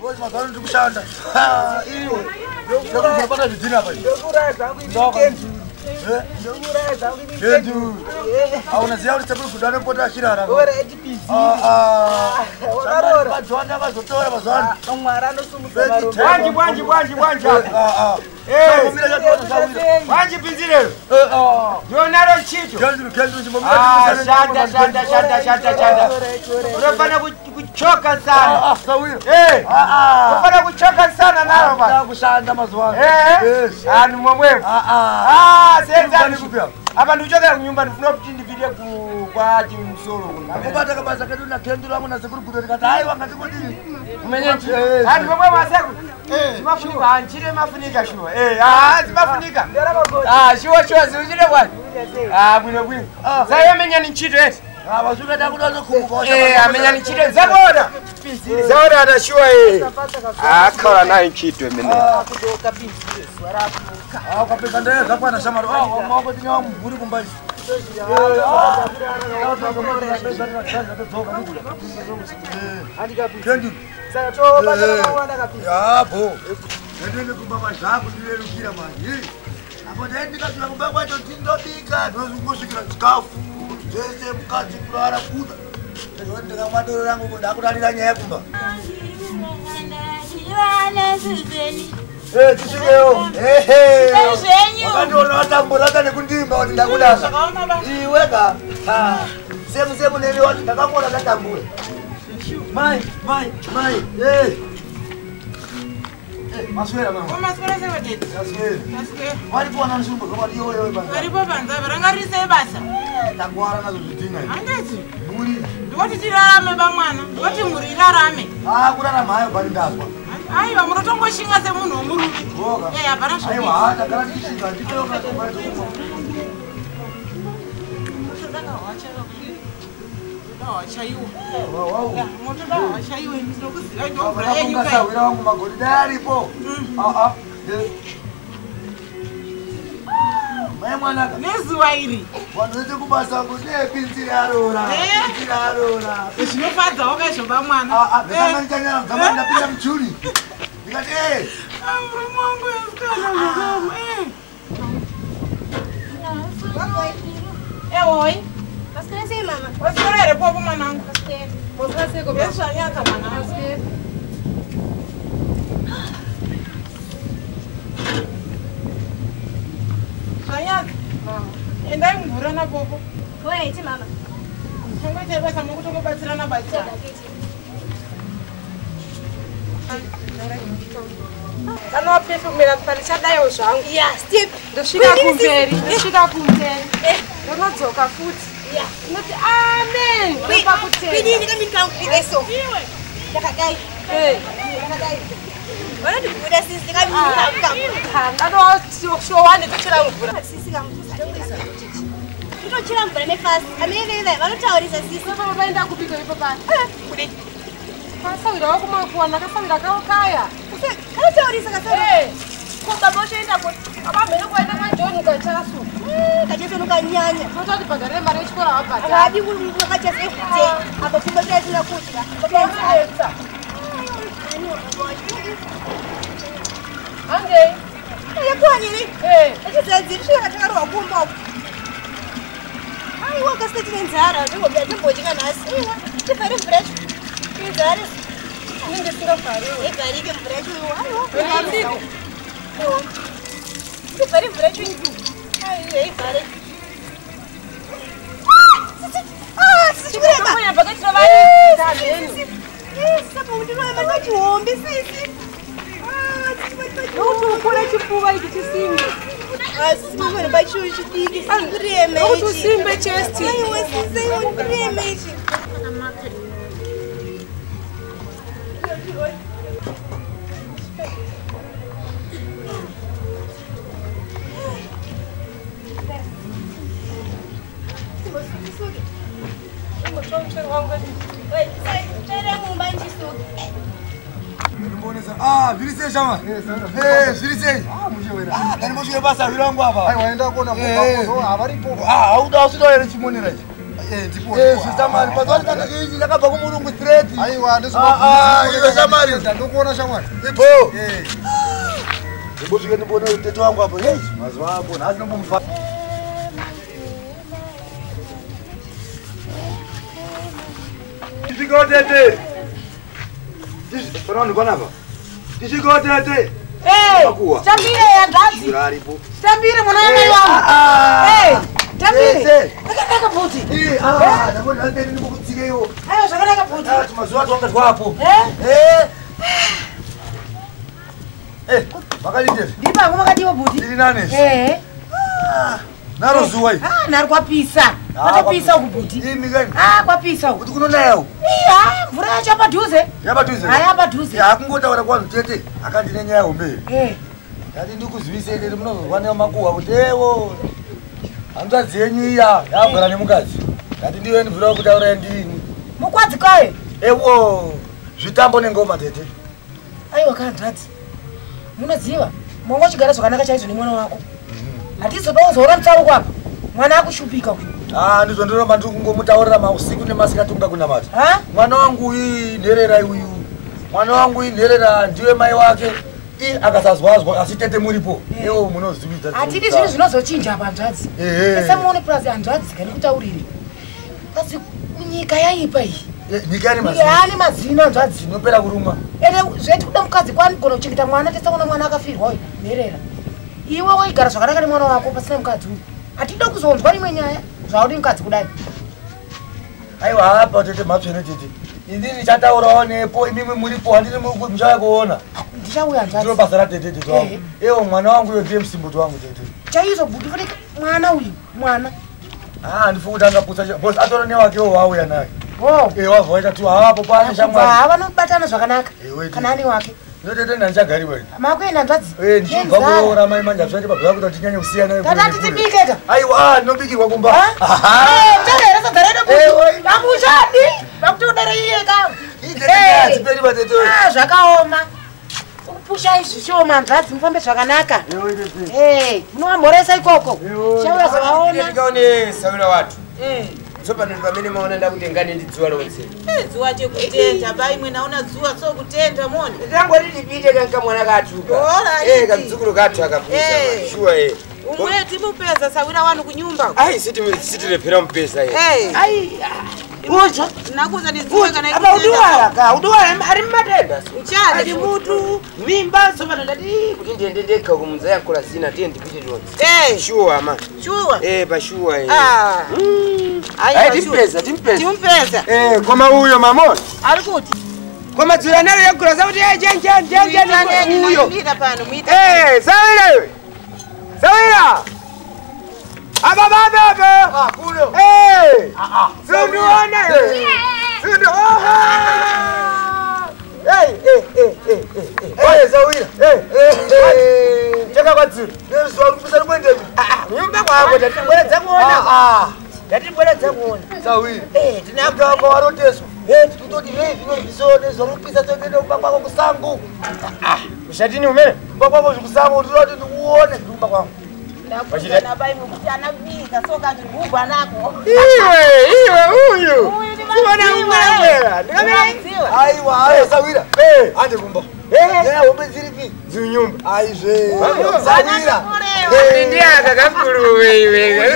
Ngozi mazalo ndikushanda. Iwe. Ndokubona zidina apa. Ndokuraza kuikendu. Ndokuraza kuikendu. Auna ziya uri tsabu kudana pota ashirara. Ora etipisi. Wakarora. Badzwana bazotora bazwana. Mwara anosumusa maromo. Bwanji. Bwanji pinzire. Ndionaro chito. Kendu chimomira. Shanda. Unafana kuchoka sana. Sawira. Unafana kuchoka sana nalo bana. Kushanda mazwana. Anu momwe. Senza nikupia. Apa ndichoka kunyumba ndifuna kuti ndipite kwa Musoro. Akubata kabasa kedu na kendu lamu na sekuru kutoka kati hayi wakati kodini. Kumenyechi. Anu momwe maseku. Simafunika anchire mafunika shuwa. Simafunika. Shuwa ziujire bwana. Bwino. Zayo menya nchito eti. Basuka takudozo kumukosha. Amenya nchito zabona. Zabona atashuwa akhala nayo nchito emene. Kudoka pinzire swarafuka. Kapeka ndeye zakwana shamaro. Mako tinyawa mburi kumbaji. Kendu. Yabo. Ndende kubaba zako ndilerukira manje. Apo ndende kati kubaba cho tindobika ndozungusukira chikafu. Zvese mukati kurara kuda. Ndende kamadoro rangu ndakudarira nyaya kumba. Tishigeyo. Wakandiona watambura nekundimba wati ndakudasa. Iweka. Semu nene wati ndakangona ndatambura. Mai. Maswera mama. Maswera sebatete. Maswera. Wari kuona nsumbo kama yoyo bana. Wari bobanza barangarise basa. Tangwara nazo zidinga. Andeti. Muri. Ndoti tirarame bamwana. Ndoti muri rarame. Kurarama hayo bali ndazwa. Aiwa murotongoshinga semunhu womurume. Hapana zvo. Aiwa hata kana ndichishinga nditoka kubva. Chaiwo. Moto da chaiwo ndinokuziva ndobra yenyuka. Ndakawira wangu magodi daripo. Mai mwanaka nezuva iri. Wanoite kubasa kune pinzira arora. Pinzira arora. Zvinofadza wakazvoba mwana. Ndakanganyanya dzamani ndapinda muchuri. Ndikati mwangu yasikana mukoma. Oi. Maskerese mama. Wasirere popo mwanangu. Maskerese ko besha nyaka mwanangu. Sayaka. Mama. Endai mvura na popo. Wait mama. Chongo chebasa mungu tokubatsirana batsira. Kana wapefumira palichadayo zvangu. Yeah, Steve. Ndosvika kumberi. Ndinodzoka futi. Yeah. Ndoti amen. Kupa kutenda. Bidini kami kangu so. Ndakadai. Ndakadai. Wana ndikuda sisi kami kangu. Ndado showane tochira mvura. Sisi kangu sadongisa. Tochira mvura nefast. Amene vanotaurisa sisi. Sasa vaenda kupika ipo pale. Kudi. Kasawira wakumakuwana kasawira kaokaya. Kanotaurisa kasawira. Kumba boshaenda kuti abamene kuenda kwaJohn kachasu. Kachasu nokanyanya. Tototi bhadhare mari yechikora wabhadhara. Akadi kungu kachasu efute. Apo kumba chasina kudya. Kupenza. Ande. Yakwanyiri. Achizadziri shaka takarwa kumba. Aiwa kasitine nzara ndingobya timbodya nhasi. Aiwa tifare mvuracho. Inzara. Ndingesingafari. Igarike mvuracho. Aiwa. Tifare mvuracho. Aiwa igare. Sichureba. Mwana bakati ravani tadeni. Sapa ndinoya mari chihombe sisi. Ukura chipuva ichi chisimbe. Mwana bacho chidiki sikureme ichi. Usimbe chesti. Aiwa sisi sikureme ichi. Zviri sei shama? Zviri sei? Ndani mosvika basa zviri wangu apa. Waenda kuona mumba havaripo. Hauda usida here chimonera ichi. ndipo. Shamwari pazwani kana kiji lakabva kumurungu straight. Aiwa ndizobva. Iwe Shamwari Ndokuona Shamwari. ipo. Ndibosvike ndibone tete wangu hapo. Hey, mazuva hapo nhasi ndombomufa. Tisvikewo tete. Pano panapa. Tisvikewo tete. Tambire yandazi. Aripo. Tambire mwana wangu. Tambire. Akataka bhuti. Ndabona ndende ndikutsikeyo. Ayo zvakanaka bhuti. Mazuva acho wanga twapo. Makalindezve. Ndipa kumakadiwa bhuti. Tiri nane. Naro zuwa iyi. Nari kwapisa. Kwatopisa uku bhuti. Imi kani. Kwapisa uku. Kuti kunonayawo. Mvura yacho yapadhuze. Yapadhuze. Yapadhuze. Akungotaura kwangu tete akandine nyayo mberi. Ndati ndikuzivise ine munozorwa nemakuhwa kuti ewo hanzvadzi yenyu iya yakugara nemukadzi. Ndati ndiwe ndibvira kutaura ndini. Mukwadzi kaye. Ewo zvitambo nengoma tete. Aiwa kanhadzi. Munoziva mwangu achigara zvakanaka chaizvo nemwana wako. Hatizopauzora mutsauko apa. Mwana akushupika uyu. Ndizvo ndoramba ndiri kungomutaurira mausiku nemasikati kunga kunamata. Mwana wangu uyu nherera uyu. Mwana wangu uyu nherera ndiwe mai wake. Akasazwazwa asi tete muripo. Ewo munozividza. Hatidi zvinhu zvinozochinja apa hanzvadzi. Esa muone plus hanzvadzi kanekutaurire. Asi nyika yaipa iyi. Nyika yane mazino. Yaane mazino hanzvadzi. Inopera kuruma. Ene zveti kuda mukadzi kwaanogona kuchengeta mwana tesaona mwana akafirwa uyu nherera. Iwe waigara zvakanaka nemwana wako pasina mukadzi uyu. Hatida kuzonzwa imwe nyaya zvaudi mukadzi kudai. Aiwa hapa tete mapsene tete. Ini ndichataurawo nepo imimi muripo handini muchakuona. Ndichauya hanzvadzi. Ndiro basa ratete tete wangu. Ewo mwana wangu uyo ndiye musimboti wangu tete. Chaizvo bhuti fanike mwana uyu mwana. Ndifuna kuti angaputsa bosi atora newakewo wauya naye. Wabva waita tu hapo pane Shamwari. Vanobatana zvakanaka. Kana ani wake. Ndotete ndandichagari wewe. Makuenda hanzvadzi. Ndichibva kuroora mai manje zvati pabva kuti tinyanye kusiyana wewe. Tata titibikeka. Aiwa ndinobikirwa kumba. Mtendere sadharede bhuti. Vamushadi. Vakutodere iye ka. Dziperi matete. Zvakaoma. Kupusha zvishoma hanzvadzi mufambe zvakanaka. Munoamboresa ikoko. Chauya zvaona. Ndikaonesa wina watu. Tsopano pamene maona ndakutengani ndi dzuwa lonse. Dzuwa chekutenda bai mwe naona dzuwa so kutenda moni. Ndangoti ndipite kanka mwana kathuka. Kamdzukulu kathu akapusa. Sure Umwe timupeza sawira wanu kunyumba. Sitilephera mpesa Uja nakuza niziwe kana aba uduwala ari matenda. Uchale ari mutu mimba tsopano ndati kuti ndiende ndekha kumudza yankola zina tiye ndipite lonse. Sure ama. Sure. Pa sure. Timpeza. Timpeza. Koma uyo mamoni. Ari kuti? Koma dzira nayo yakula zakuti jen uyo. Ndira pano muita. Sawira iwe. Sawira. Baba. Kuno. Sunduona. Sundu. Sawira. Chaka kwadzira. Nezwa kupisa kwende. Nyumba kwako tatibwera kuona. Tatibwera kuona. Sawira. Tinapanga waroteswa. Tutoti zvino zvisone zvorupisa tokende kumba kwako kusango. Ushatini umene? Kumba kwako zvikusango ndinoti ndikuone kumba kwangu. Ndakuzana bai mukutana bika soka ndiguba nako. Iwe uyu. Kuona umwera. Ndikamira. Aiwa, Sawira. Ande kumba. Hombe ziripi? Zinyumba. Aizve. Sawira. Ndiaka kakulu iwe.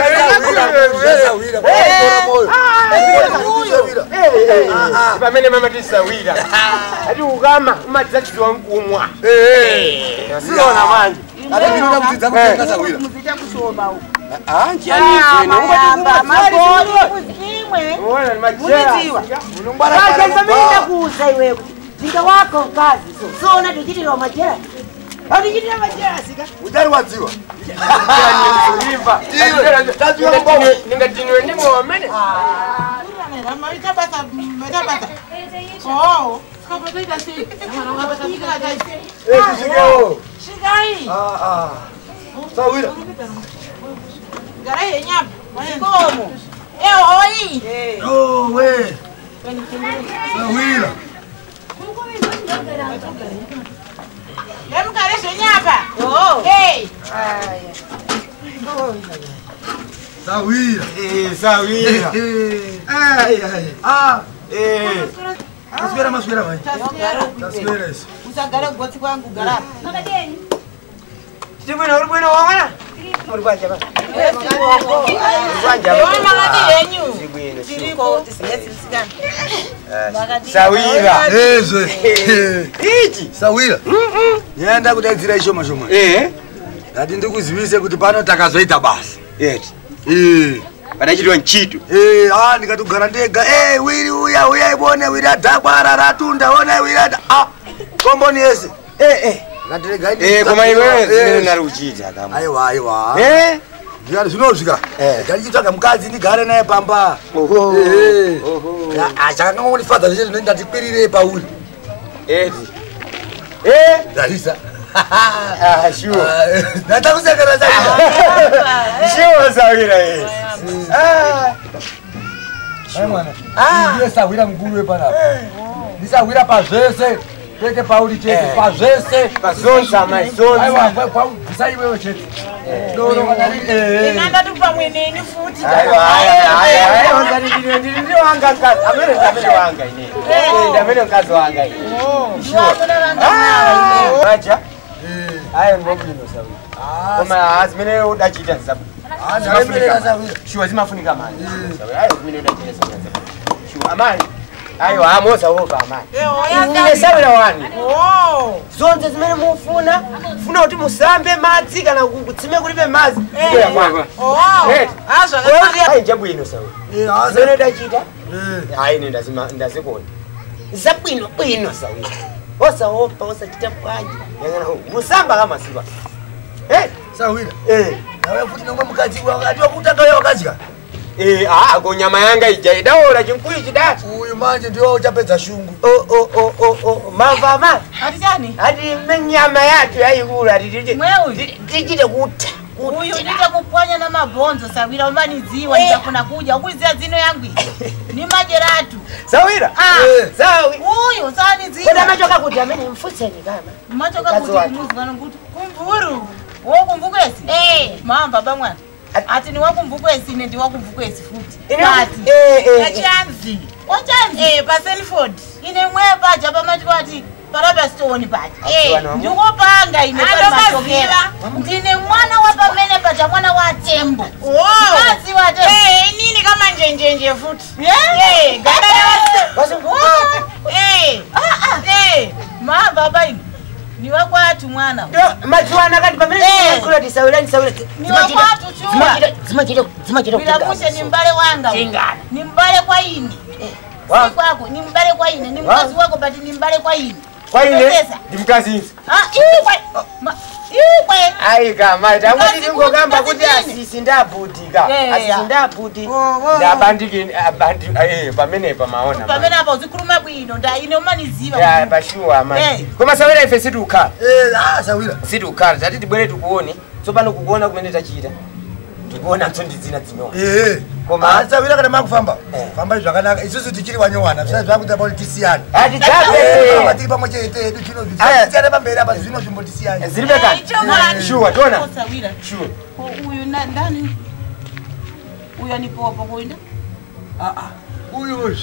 Sawira. Pamene mama tisawira. Ati ukama umadza chidwa nkumwa. Siona manje. Ndinoda kuti dzakutenga Sawira. Muzita kushoma uko. Njani Mayamba mabodi imwe. Unaona majera. Unombara Pamene kuuza iwe kuti ndinga wako kazi sona ndichitira majera. Ndichitira majera sika. Udari wadziwa. Ndimba. Ningatinwe ndimo wamene. Maita basa. Oh. Kapatita si. Shikeo. Shikai. Sawira. Garai yenyap. Como? Oi. We. Sawira. Yamkare shenyapa. Oh. Hey. Sawira. Sawira. Maswera vai. Maswera isso. Usagara goti kwangu gara. Tibwino uri bwino wana? Uri kwaje ba? Kwaje ba? Mama ngati yenyu. Tibwino. Tiriko tisinesisikana. Sawira. Ezwe. Ichi. Sawira. Yenda kudadzira ishoma shoma. Ngati ndikuzivise kuti pano takazoita basa. Eti. Panachitwa ntchito. Ndikatogara ndega. Wiri uya ibone wiri adhakwara ratunda ona wiri komboni yese. Koma iwe zimene nali kuchita kama. Aiwa. Ndiyani zvinosvika. Ndachitsvaga mukadzi ndigare naye pamba. Chakangondifadza zveshe zvinoita ndatikwirire pauri. Eti. Darisa. Sure. Ndatakusekera Sawira. Sure Sawira. Mwana. Ndiye Sawira mkulu wepanapa. Ndisawira pazvese. Kwete pauri chete pazvese. Pazonza maizonza. Aiwa ndisai wewe chete. Ndatupa mweneni futi. Aiwa ndiri wanga kazi. Amene wanga ine. Ndamene mkazi wanga ine. Baja. Ngobino Sawira. Koma azimene udachita nsabu. Shuwa zimafunika manje. Azimene udachita nsabu. Shuwa amani. Ayo amoza woka amani. Ine Sawira wani. Zonse zimene mufuna kuti musambe madzi kana kutsime kulibe madzi. Kuya kwanga. Ayi jabwino Sawira. Zimene udachita? Ayi ine ndazikona. Zabwino Sawira. Osaopa osachita bwanji. Musamba kama siba. Sawira. Nawe futi nomwe mukadzi wakati wakutanga wewe wakadya. Ko nyama yanga ijaidaora chinkuyi chidati. Uyu manje ndiwo uchapedza shungu. Mava ma. Ati chani? Ati nyama yatu yaikula tichite kuta. Uyu nditakupwanya na mabhonzo Sawira umanidziwa ndakuna kuja ukuziya zino yangu. Ni majeratu. Sawira? Sawi. Uyu sanidziwa. Kodi amachoka kuti amene mfutseni kama. Machoka kuti muzwana kuti kumvuru. Wokumvukwesi? Mama baba mwana. Ati ni wakumvukwesi ine ndi wakumvukwesi futi. Ati. Kachanzi. Ochanzi. Pa Senford. Ine mwepa japa mati pati paraba stone pati. Ndikopanga ine pamachokera. Ndine mwana wa pamene paja mwana wa tembo. Kazi wa tembo. Nini kama njenjenje futi. Ganda ma baba ine. Ni wakwatu mwana. Machuana kati pamene kula Sawira. Ni wakwatu chua. Zimachira. Bilamushe ni mbale wanga. Ni mbale kwa ini. Si kwako ni mbale kwa ini. Ni mkazi wako bati ni mbale kwa ini. Kwa ine? Ndi mkazi hizi. Iwe. Ayi kama tangu ndingogamba kuti asisi ndabutika. Asisi ndabuti. Ndabandiki pamene pamaona. Pamene apa uzikhuluma bwino nda ine umaniziva. Pashuwa manje. Koma Sawira ife situkhala. Sawira. Situkhala tati tibwere tukuone. Tsopano kukuona kumene tachita. Tikuona tsondidzina dzino. Koma Sawira kana makufamba. Famba zvakanaka. Isusu tichiri wanyowana. Sasa zvakuti politisiyani. Ati chape. Matiri pamwe chete chino zvitsana. Tsana pamberi apa zvino zvimbotisiyani. Zilibe kani. Shuwa tona. Sawira. Shuwa. Uyu ndani? Uyu ni popo kuinda? Uyu.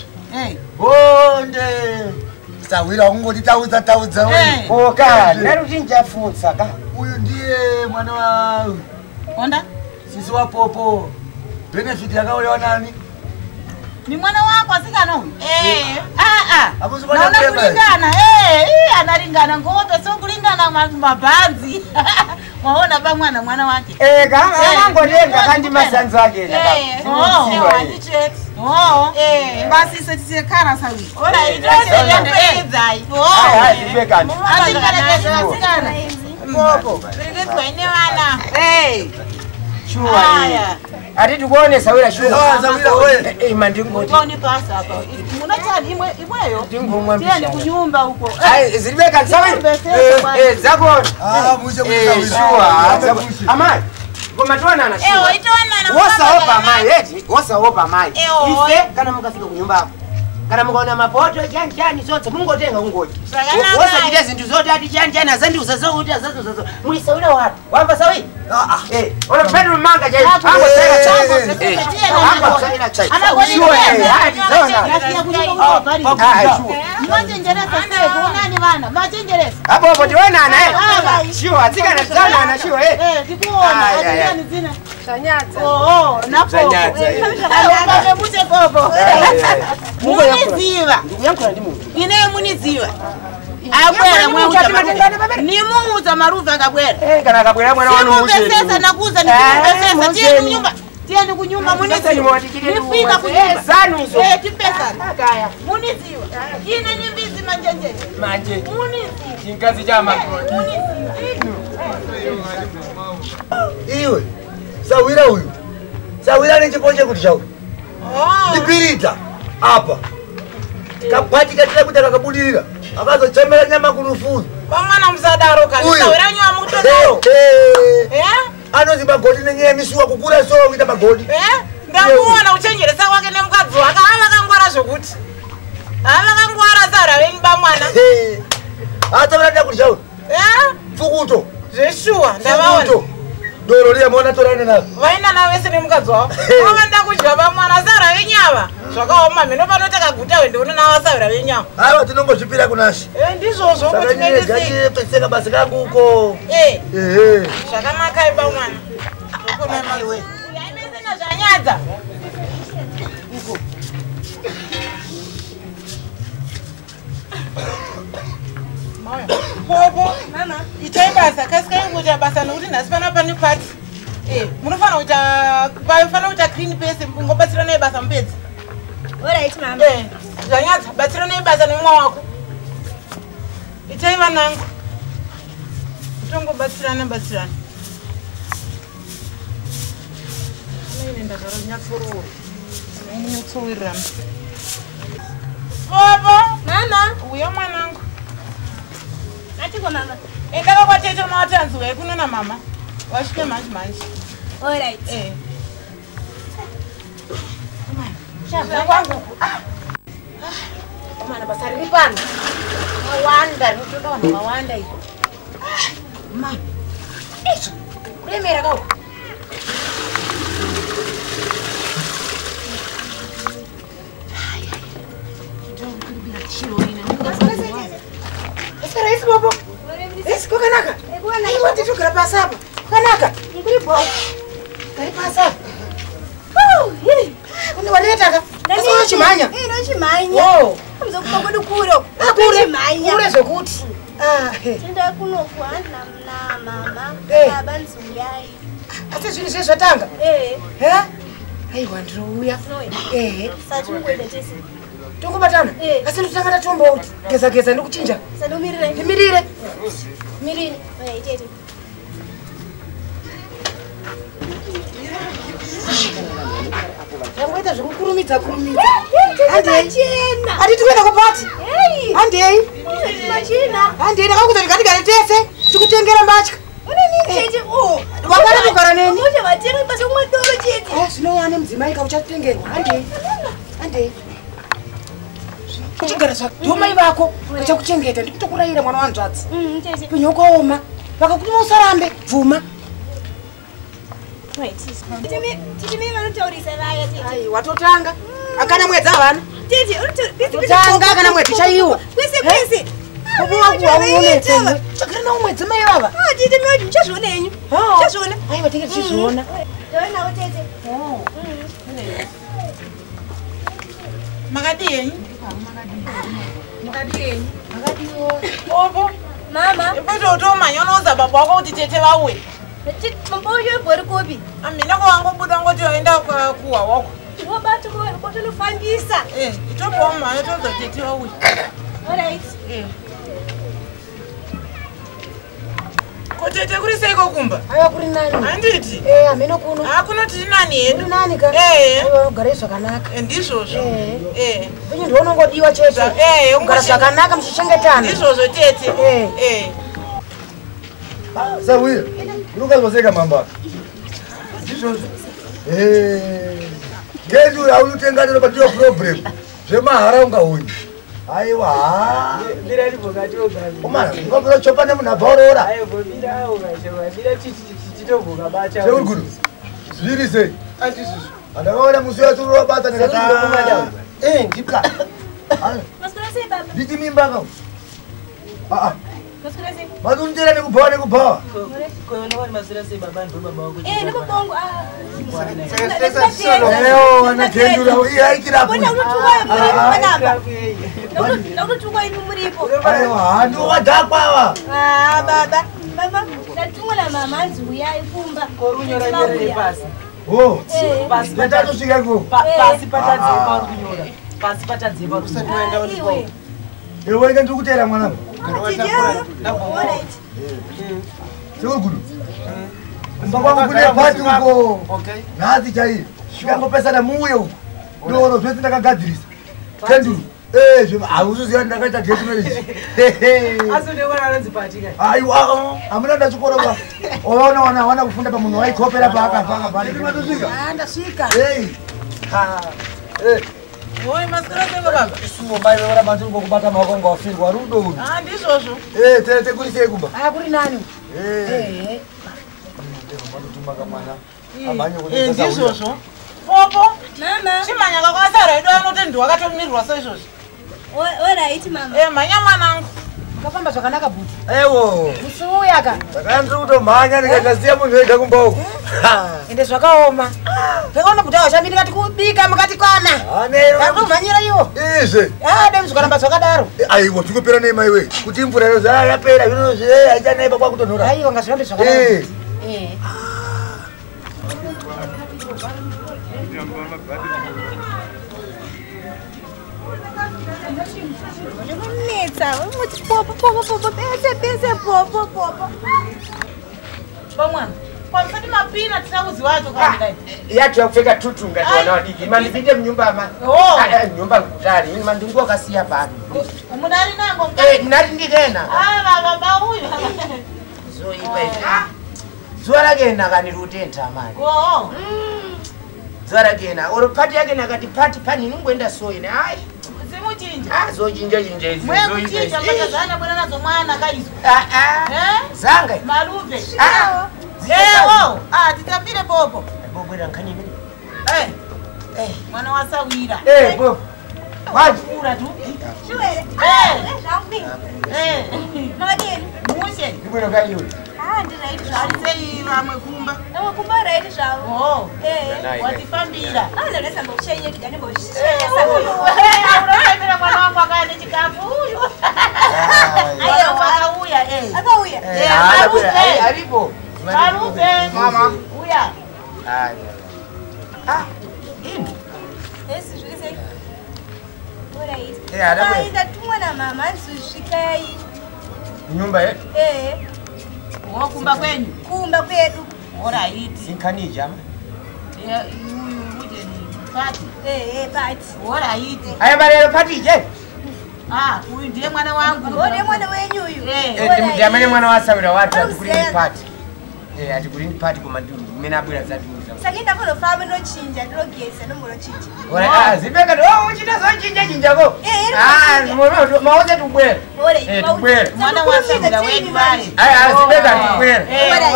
Bonde. Sawira ungotitaudza wewe. Oka, ndaruchinjafunsa ka. Uyu ndiye mwana wa Onda? sisi wa popo. Benefit yakauya nani? Ni mwana wako asikana huyu? Hapo sipona kulingana. Analingana ngope sio kulingana mabanzi. Waona ba mwana wake. Kama ngolenga kandi masanzo ake basi sisi kana sawi. Ora ndezai. Ndibe kandi. Asikana. Popo. Birigitwa ine wana. Shuwa. Ati tukuone Sawira shuwa. Sawira wewe. Mandingoti. Uone pasa hapa. Munachali imweyo. Ndingomwa Tia ni kunyumba huko. Zilibe kandi Sawira. Zako. Muje Sawira. Shuwa. Amai. Koma tuona na shuwa. Itoana na. Wosa opa mai eti. Wosa opa mai. Ife kana mukafika kunyumba hapo. Kana mukaona mapoto chani sote mungotenga ungoji. Zvakanaka. Wasachite zinthu zoti ati chani azandiuza zokuti azazo. Muisaula watu. Wamva sawi? Ona pedro manga chai. Hapo hapo tiwana sio azikana sana na sio ndikuona azikana zina Shanyadza. napo mute popo muniziva yankula ndi muntu ine muniziva abwera mweuta nimuudza maruva akabwera kana akabwera mwana wanu simupesesa nakuza nikupesesa tieni kunyumba muniziva nifika kunyumba tipesana muniziva ine nyimbizi manje muniziva chinkazi chama iwe sawira huyu sawira nechiponje kuti chau ndipirita apa kapati katira kuti akabudira akazochemera nyama kurufuzo pamwana muzadaro kanisawira nyama mukutodaro anozi magodi nenyaya misuwa kukura so kuita magodi ndamuona uchenjeresa kwake nemukadzi wake avakangwara zvokuti avakangwara sara venyu bamwana atavirada kuti chau pfukuto zveshuwa ndavaona doro riya mona torane nazo vainana vese nemukadzi wavo avanda kudya vamwana sara venyava zvakaoma mhino panotaka guta wendoona navasavira venyava aiwa tinongozvipira kunasi ndizvozvo kuti peseka basa kangu uko zvakanaka ibamwana okunamaiwe yaimesena zvanyadza popo itai basa kasikaingoita basa nokuti nhasi pana pane pati munofanira kuita clean pese ngobatsiranai basa mupedzi zvanyadza batsiranai basa nemumwe wako itai vanangu tongobatsirana nyatsowirirana popo uya mwanangu endaka kwatete unawatanziwa ikunona mama wasvike manje mana basa riri pano mawanda rinotodawana mawanda iko ma izvo kuremera kau Esse bobo. Esse kokanaka. Aiwa titogara pasi apa. Kanaka. Kari pasi apa. Kune wanetaka. Asa chimanya. Chimanya. Mzokupa kwedu kuro. Kure zvokuti. Tenda kunokuwa na mama. Baba nzuyai. Asa zvinhu zvezvatanga. Aiwa ndirouya. Sati mukwenda tese. Tongobatana. Asi ndotanga tatombo geza ndikuchinja. Sadomirire. Ndimirire. Tete. Yangoita zvekukurumidza. Handiti kuenda kupati. Handei. Handei ndakakuza ndikatigare tese tikutengera mbatya. Wakada kugara neni. Zvinouya nemudzimai kauchatengerwa. Handei. Kuchigara zvadhomai vako vachakuchengeta ndikutokurayira mwana wanzvadzi penyu ukaoma vakakutuma usarambe bvuma watotanga akana mwedzi havana totanga akana mwedzi chaiwa chagara nawo mwedzi mai vava aiwa tenge tichizviona makadii Opo mama ipototomanya unoudza baba wako kuti tete vauye baba uyo bori kopi amina kwangobuda ngoti waenda kuwa wako wabati kotonofambisa itopowo maya toudza tete vauye kotete kuri seiko kumba aiwa kuri nani handiti ameno kuno kunoti nani hedu nani ka aiwa ugarai zvakanaka ndizvozvo penyu ndiwonongodiwa chete ugara zvakanaka muchichengetana ndizvozvo tete sawira unongazoseka mamba ndizvozvo ngedu aunotenganiro patiyo problem Zvemahara ungaoni. Aiwa. Mira limbokatoga. Umana, ngombe chopa nemuna bhaurora. Aiwa, mira ungashowa. Mira chichitovuka bacha. Seuri gudu. Zviri sei? Andizvo. Andakaona musi wacho urobata Ndikaka. ndipka. Masukura sei baba? Nditi mimba kau. Masukura sei? Madumjera nekubhawa. Koyonowani masura sei baba ndo baba wako. Nekubongo. Eyo, anagendura uye aikirapo. Bona unotuwa mwana. Unotuwa inu muripo. Aiwa, ndowadhakwawa. Baba. Baba, ndatumwa na mama nzuya ifumba. Korunyora nyora pasi. Oh. Pasi Ndatatosvika ko. Pasi patadzimba kunyora. Pasi patadzimba kusati waenda ulipo. Ewe ndiri kutera mwanangu. Seuri gudu. Mbakwangu kune pati uko. Okay. Nhasi chaiyo. Ndikangopesana muuye uko. Ndoro zvese ndakagadzirisa. Kenduru. Hauzoziva ndakaita gesimereji. Azondewana anonzi pati kai. Aiwa, hamuna ndachikoroba. Wana kufunda pamunhu waikopera paakapanga pale. Ndasvika. Oi, masukura sei baba? Isuwo mai ora matiri ngokubata maoko ngawafirwa rudo uru. Ndizvozvo. Tete kuri sei kumba? Kuri nani? Manotumaka mwana. Abanye kuti Ndizvozvo. Popo. Mama. Chimanya kakasara edu anoti ndiwakatomirwa seizvozvo. Alright mama. Manya mwanangu. Ukafamba zvakanaka bhuti. Ewo. Musuya ka. Ndakandiri kutomhanya ndikasiya munhu wega kumba uko. Ende zvakaoma. Ndakaona kuti awashamiri kati kubika mukati kwana. Ndakutomhanyira iwo. Izve. Dai muzvikaramba zvakadaro. Aiwa, tikupera nei maiwe. Kuti mvura yozara yapera zvino haichanaipa kwakutonhora. Aiwa, ngazvirambe zvakanaka. Pamwana. Kwamsati mapina tisauzi wacho kandai. Yatu yakupfeka tutu ngati wana wadiki. Mandipinde mnyumba ama. Nyumba kutali. Mandingu wakasiya pano. Munari nango. Nari ndikena. Baba huyu. Zoipa hivi. Zuwa lakena kanirutenta mani. Zuwa lakena. Oro pati yake nakati pati pani nungwenda soine. Ai. Zimuchinja. Zochinja hizi. Mwemuchinja makazana bwana nazo mwana kaizwa. Zanga. Maluve. Titapire popo. Bobo rankani mimi. Mwana wasawira. Bobo. Waji. Ura tu. Shwele. Madeni. Mushe. Ndibwera kai yule. Ndiraiti zvawo. Sei vamwe kumba. Kumba raiti zvawo. Watifambira. Ndalesa ngokushenye kidani Unofambira mwana wangu akaenda chikafu huyu. Akauya. Akauya. Aripo. Maluve. Mama. Uya. Ini. Esi zvise. Alright. Adabu. Ndatumwa na mama nzusvikai. Nyumba yetu. Wakumba kwenyu. Kumba kwedu. Alright. Sinkanija. Uje ni pati. Pati. Alright. Aya barero pati je. Huyu ndiye mwana wangu. Ndiye mwana wenyu huyu. Ndiye mwana wa Sawira watu atikuri pati. Atikuri pati koma mena abwera zatu. Sakenda kono fama no chinja ndogesa nomboro chinja. Ora zibeka uchita zo ko. Maoze tubwera. Tubwera. Mwana wa Sawira wetu bali. Zibeka tubwera.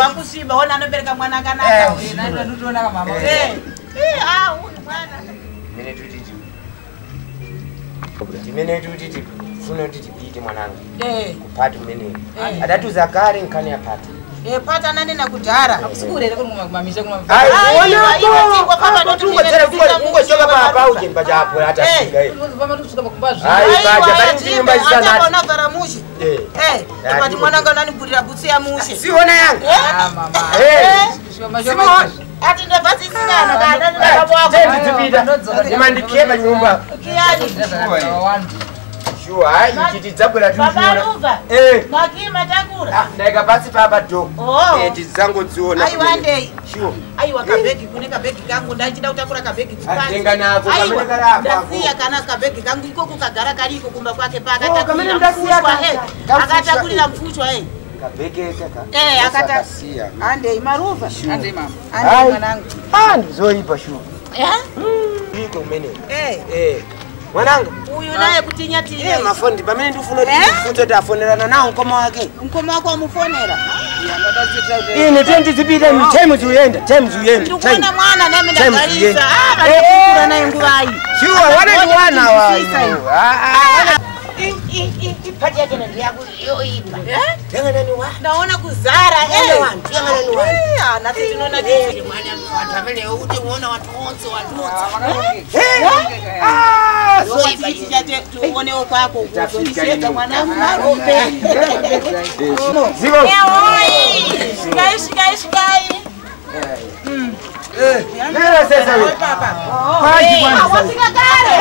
Wakusimba ona anobereka mwana kanaka. Ndio tunaona kama mama. Huyu mwana. Mene tutiti. Mene tutiti. Funa tutiti mwanangu. Kupati mene. Adatu zakari nkani ya pati. Pata nani na kudhara. Sikurere kuri kumamisha kuma. Ungochoka papa uje mbaja hapo hata fika hiyo. Vama tusuka makumbazo. Baja bali nyumba zana. Hata ona vara mushi. Pati mwananga nani gurira kutsiya mushi. Siona yangu. Mama. Ati ndo basi sina kana na baba wako. Tendi tupita. Nimandikieba nyumba. Kiani. Sure, chiti dzabwera tuziona. Baba Luva. Makima takura. Ndaika pasi papa do. Tizango dziona. Aiwande. Sure. Aiwa kabegi kune kabegi kangu ndachida kutakura kabegi kupanda. Atenga nako kamene kala. Ndasiya kana kabegi kangu iko kukagara kariko kumba kwake paka kamene ndasiya akatakulira mfuchwa kabege kaka. Akatasiya. Ande Maruva. Ande mama. Ande mwanangu. Ndizoipa sure. Iko mene. Mwanangu. Uyu naye kutinya tinya. Mafondi pamene ndifuna kuti afonerana nawo mkoma wake. Mkoma wako amufonera. Ine tendi zipita time zuyenda. Ndikuona mwana naye ndagalisa. Kula naye nguvayi. Shuwa wana wa. Ipati yake na ndiyangu yoipa. Tenga nani wa? Naona kuzara Tenga nani wa? Na sisi tunaona kitu. Mwana watu uje muona watu wonse tuone kwako kutosheka mwanangu marope. Zibo. Shikai. Ndio sasa wewe. Haji bwana. Wasika kare.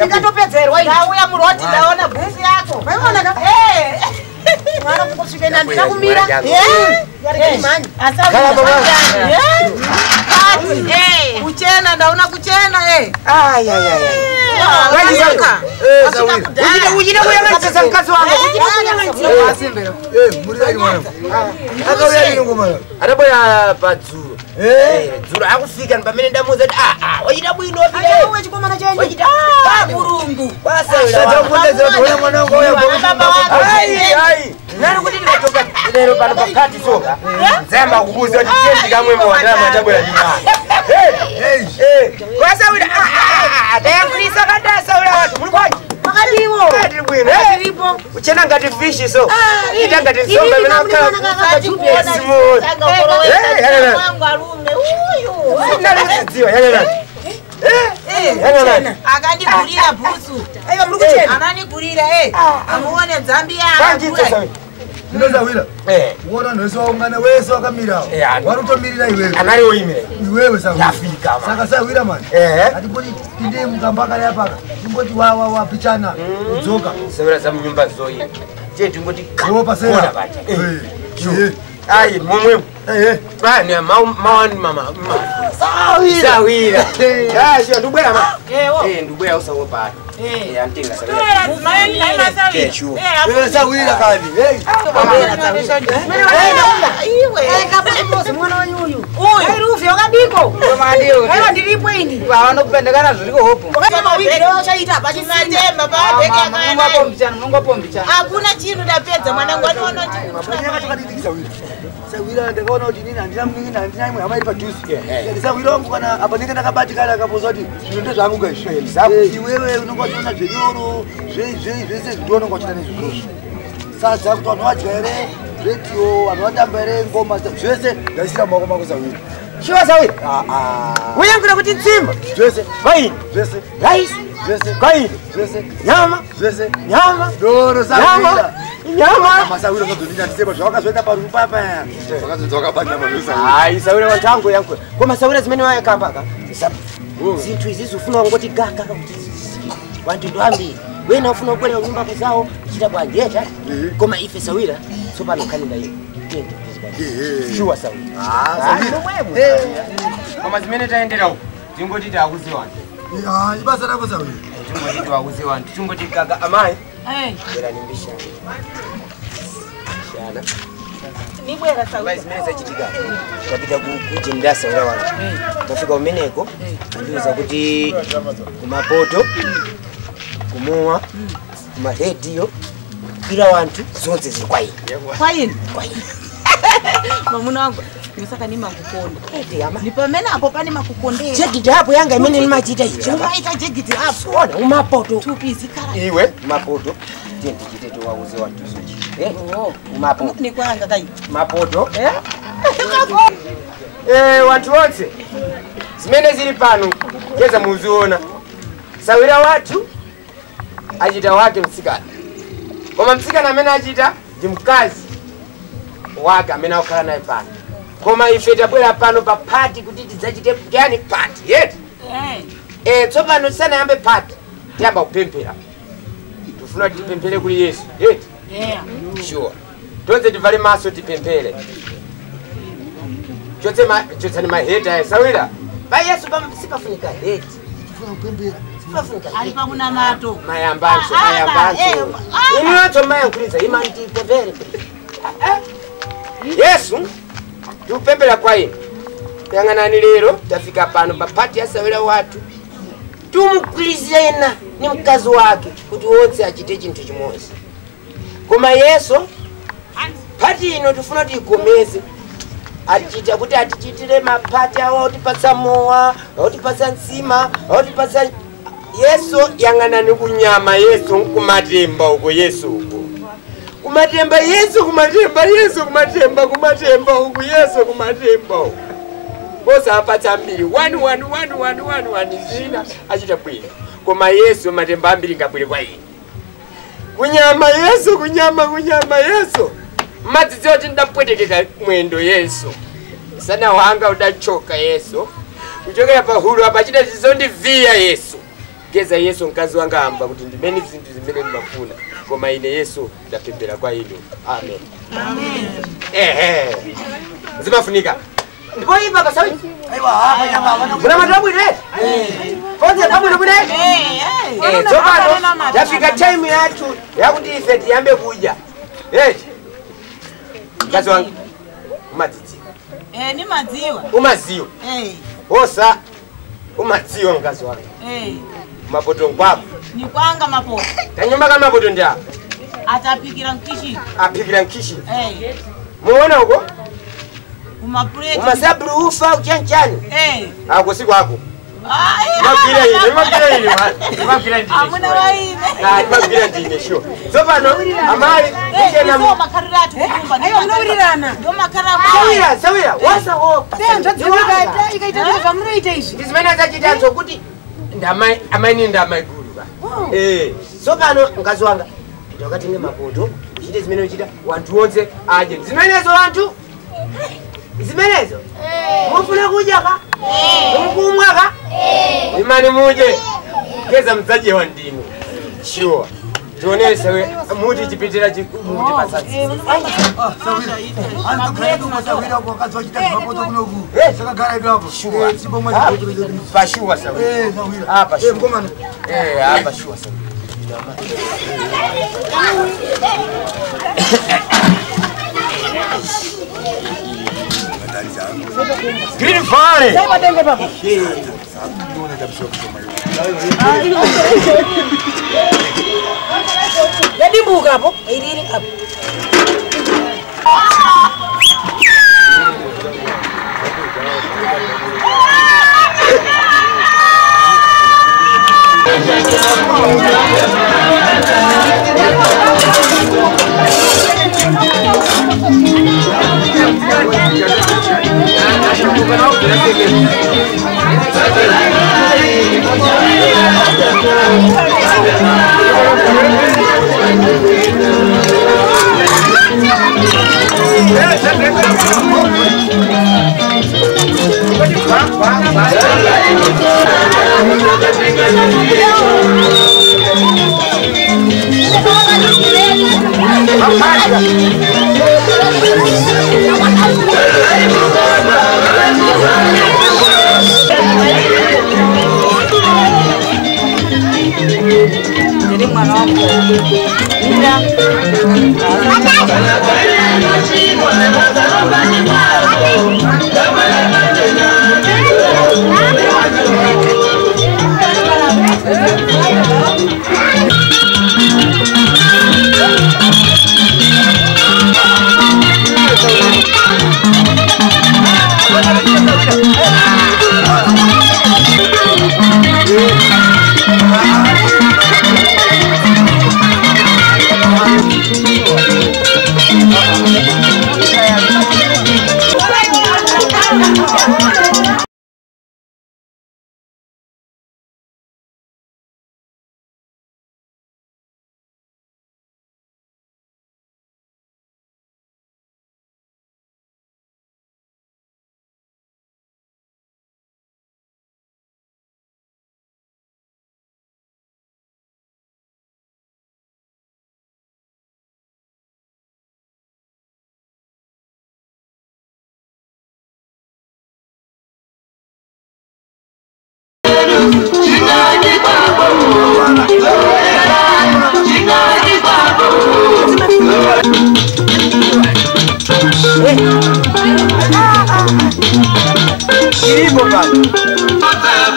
Nikatopedzerwa ndauya muroti ndaona bhuzi yako. Maona mwana kukusvika ndandira kumira. Kuchena ndaona kuchena Uchida kuyang'anisa mkazi wangu. Adaboya padzuro. Dzuro akufika pamene ndamuza kuti wachida bwino wachida Mulungu. Nani kuti ndikatoka lero pano pakati soka. Nzamba kubuza kuti tendi kamwe mwandama atabwera ndi mwana. Kwasa wina atayakulisa kadasa wala watu muli kwaje? Makadiwo. Ndiri bwino. Ndiripo. Uchena ngati fish so. Ita ngati nsomba imene akhala. Wangu alume uyu. Ndalizidziwa yana. Akandigurira bhusu. Anandigurira amuone Zambia. Ndinozawira. Uona nhwese waungana wese wakamira. Warutomirira iwewe. Anali oimira. Iwewe sawira. Yafika man. Saka sawira man. Atipoti inde mukambaka yapaka. Timboti wa pichana. Udzoka. Sawira za mnyumba zoyi. Je tingoti Wo pasera. Ai momwe. Bani mawani mama. Sawira. Sho ndubwera ma. Ndubwera usawopa. Antinga sawira. Sawira kadi. Mwana wanyu uyu. Rufi wakabiko. Hayo ndiripo ini. Vanokupendekana zviriko hopo. Hakuna chinhu ndapedza mwanangu anoona Sawira ndakaona kuti nini handina munini handina imwe hama iri padhuze. Sawira wangu kana apa ndinenge ndakabatikana akapoza kuti zviro ndezvangu gaizvi. Iwewe unonga uchiona zvenyoro zvese zvindo unonga uchita nezvizvozvo. Sadza kuti vanhu vadya here radio vanhu vatamba here ngoma zvese ndaisira mumaoko mako Sawira. Shiwa Sawira. Uyangira kuti tsimba Zvese. vaini Zvese. rice Zvese. kwaini Zvese. nyama Zvese. nyama Doro Sawira. nyama. Masawira kuzodinda ndisema zvawakazoenda parumu papa. Zvakazodza wakabanya manhu Sawira. Ai Sawira wantangu yangu. Koma Sawira zimene wayakambaka. Zinthu izi zifuna ngoti gaka kuti wantu ndoambiri. Wena ufuna kubwera nyumba kuzawo chita bwanjeta. Koma ife Sawira tsopano khaninda iwe. Shuwa Sawira. Sawira. Koma zimene taendera uko tingoti takuziwana. Ibasa rako Sawira. Tingoti takuziwana. Tingoti gaga amai. Bwera nimbishana. Shana. nibwera Sawira. Zimene zachitika. Tapita kuchindira Sawira wangu. Tafika umeneko andiuza kuti kumapoto kumuwa kumahediyo ila wantu zonse ziri kwaini. Kwaini? Mwamuna wangu nisaka ni makukonda. Ni pamene apo pani makukondera. Jegiti hapo yanga imene nimachita ichi. Umaita jegiti hapo. Ona umapoto. Tupi zikara. Iwe umapoto. Tenti chiteto wauze wantu sochi. Umapoto. Ni kwanga kai. Mapoto. Wantu wonse. Zimene zili pano keza muziona. Sawira watu achita wake mtsikana. Koma mtsikana amene achita ndi mkazi wake amene akukhala naye pano. Koma ife tabwera pano pa party kuti tidzachite yani party yeti. Tsopano sanayambe party tiyamba kupemphera. Tufuna tipemphere kuli Yesu yeti. Sure. Tonse tivale maso tipemphere. Chotsani maheta ya Sawira. Ba Yesu sipafunika heti. Tifuna kupemphera. Ali pamuna mato. Mayambanso. Ini wacho mayankuliza imani tipemphere. Yesu tupempera kwa ine. Yanganani lero tafika pano papati ya sawela watu. Tumkulizena ni mkazi wake kuti wonse achite chintu chimozi. Koma Yesu pati ino tufuna tikomeze. Achita kuti atichitire mapati awo otipatsa mowa, otipatsa nsima, otipatsa Yesu yanganani kunyama Yesu kumatemba uko Yesu uko. Kumatemba Yesu kumatemba Yesu kumatemba uko Yesu kumatemba uko. Bosa apata mbili 1 zina achita bwino. Koma Yesu matemba mbili ngabwire kwa ine. Kunyama Yesu. Madzidzi oti ndapwetekeka mwendo Yesu. Sana wanga udachoka Yesu. Kuchokera pahulu apa chita chizondivia Yesu. Geza Yesu mkazi wanga amba kuti ndimene zinthu zimene ndimafuna. Koma ine Yesu ndapembera kwa inu. Amen. Zimafunika. Ndipo ipa kasawi. Aiwa hapa nyama. Kuna matabu ile? Kote pamoja bure? Tokano. Yafika time yatu yakuti ife tiyambe kuja. Mkazi wangu. Umadzidziwa. Ni madziwa. Umaziwa. Osa. Umadziwa mkazi wangu. Mapoto ngwapo. Ni kwanga mapoto. Tanyumba kama mapoto ndia. Atapikira nkishi. Apikira nkishi. Muona huko? Umasabru ufa uchanchani. Ako siku hako. Mabira hili. Amuna waine. Mabira ndine sure. So pano amai na makarira tukumba. Ayo unowirirana. Ndo makarira. Sawira. Wasa ho. Tendo dziwaka ikaita zvamuro ita izvi. Ndizimene zachitanzo kuti ndamai guru ba. So pano ngazi wanga ndakatenge mapoto, chite zimene uchita wantu wonse aje. Zimenezo wantu? Zimenezo? Mufuna kuja ka? Mukumwa ka? Imani muje. Keza mzaje wa ndinu. Sure. Tuonese we muti chipitira muti pasatsi. Sawira. Antu kredo mosawira kwa kazi wachita mapoto kunoku. Saka gara idapo. Sure. Sipo mwa kutoka. Pashua sawira. Sawira. Hapa sure. Mkomana. Hapa sure sawira. Green fire. Sai badenge baba. Jadi buka hapo, ini hapo. Jadi mwana wangu. Hey. Ipo bana.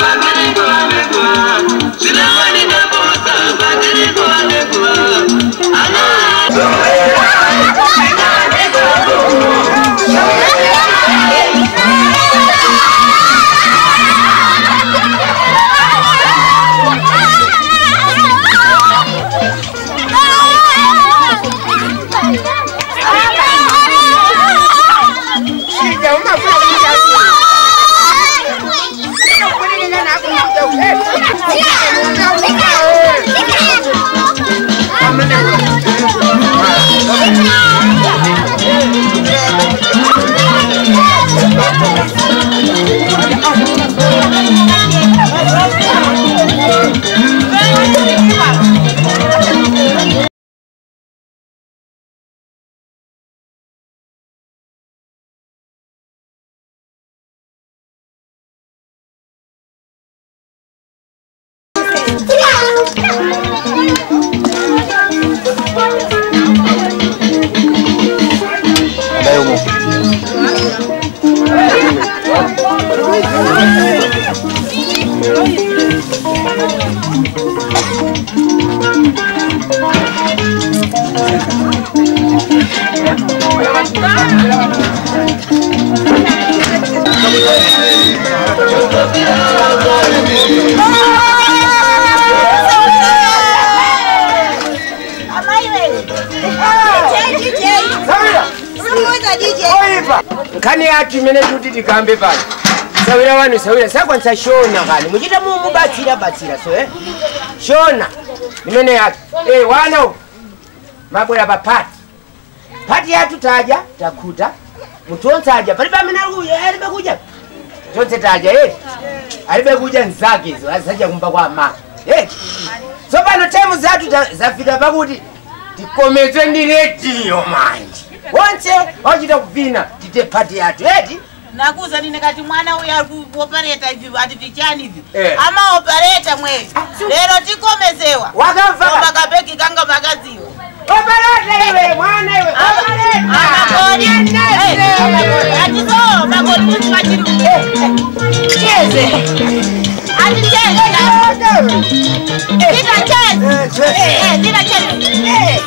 Kani ati mene kuti tikambe pano. Sawira wanu sawira sakwanza shona kani. Muchita mubatira so Shona. Nimene yake. Wana mabwera pa party. Party yatu taja takuta. Mutonza aja. Pali pamene alibe kuja. Tonze taja alibe kuja nzake hizo. Asaja kumba kwa mama. So pano time zatu zafika pakuti tikomeze ndi radio manje. Once wachita kuvina tite party yatu nakuza nine kati mwana uya operator hivi ati vichani hivi ama operator mwe lero tikomezewa wakava makabeki kanga magaziwa operator iwe mwana iwe operator magoli ati so magoli kuti machiru cheze ati cheze Dina cheze Dina cheze Hey!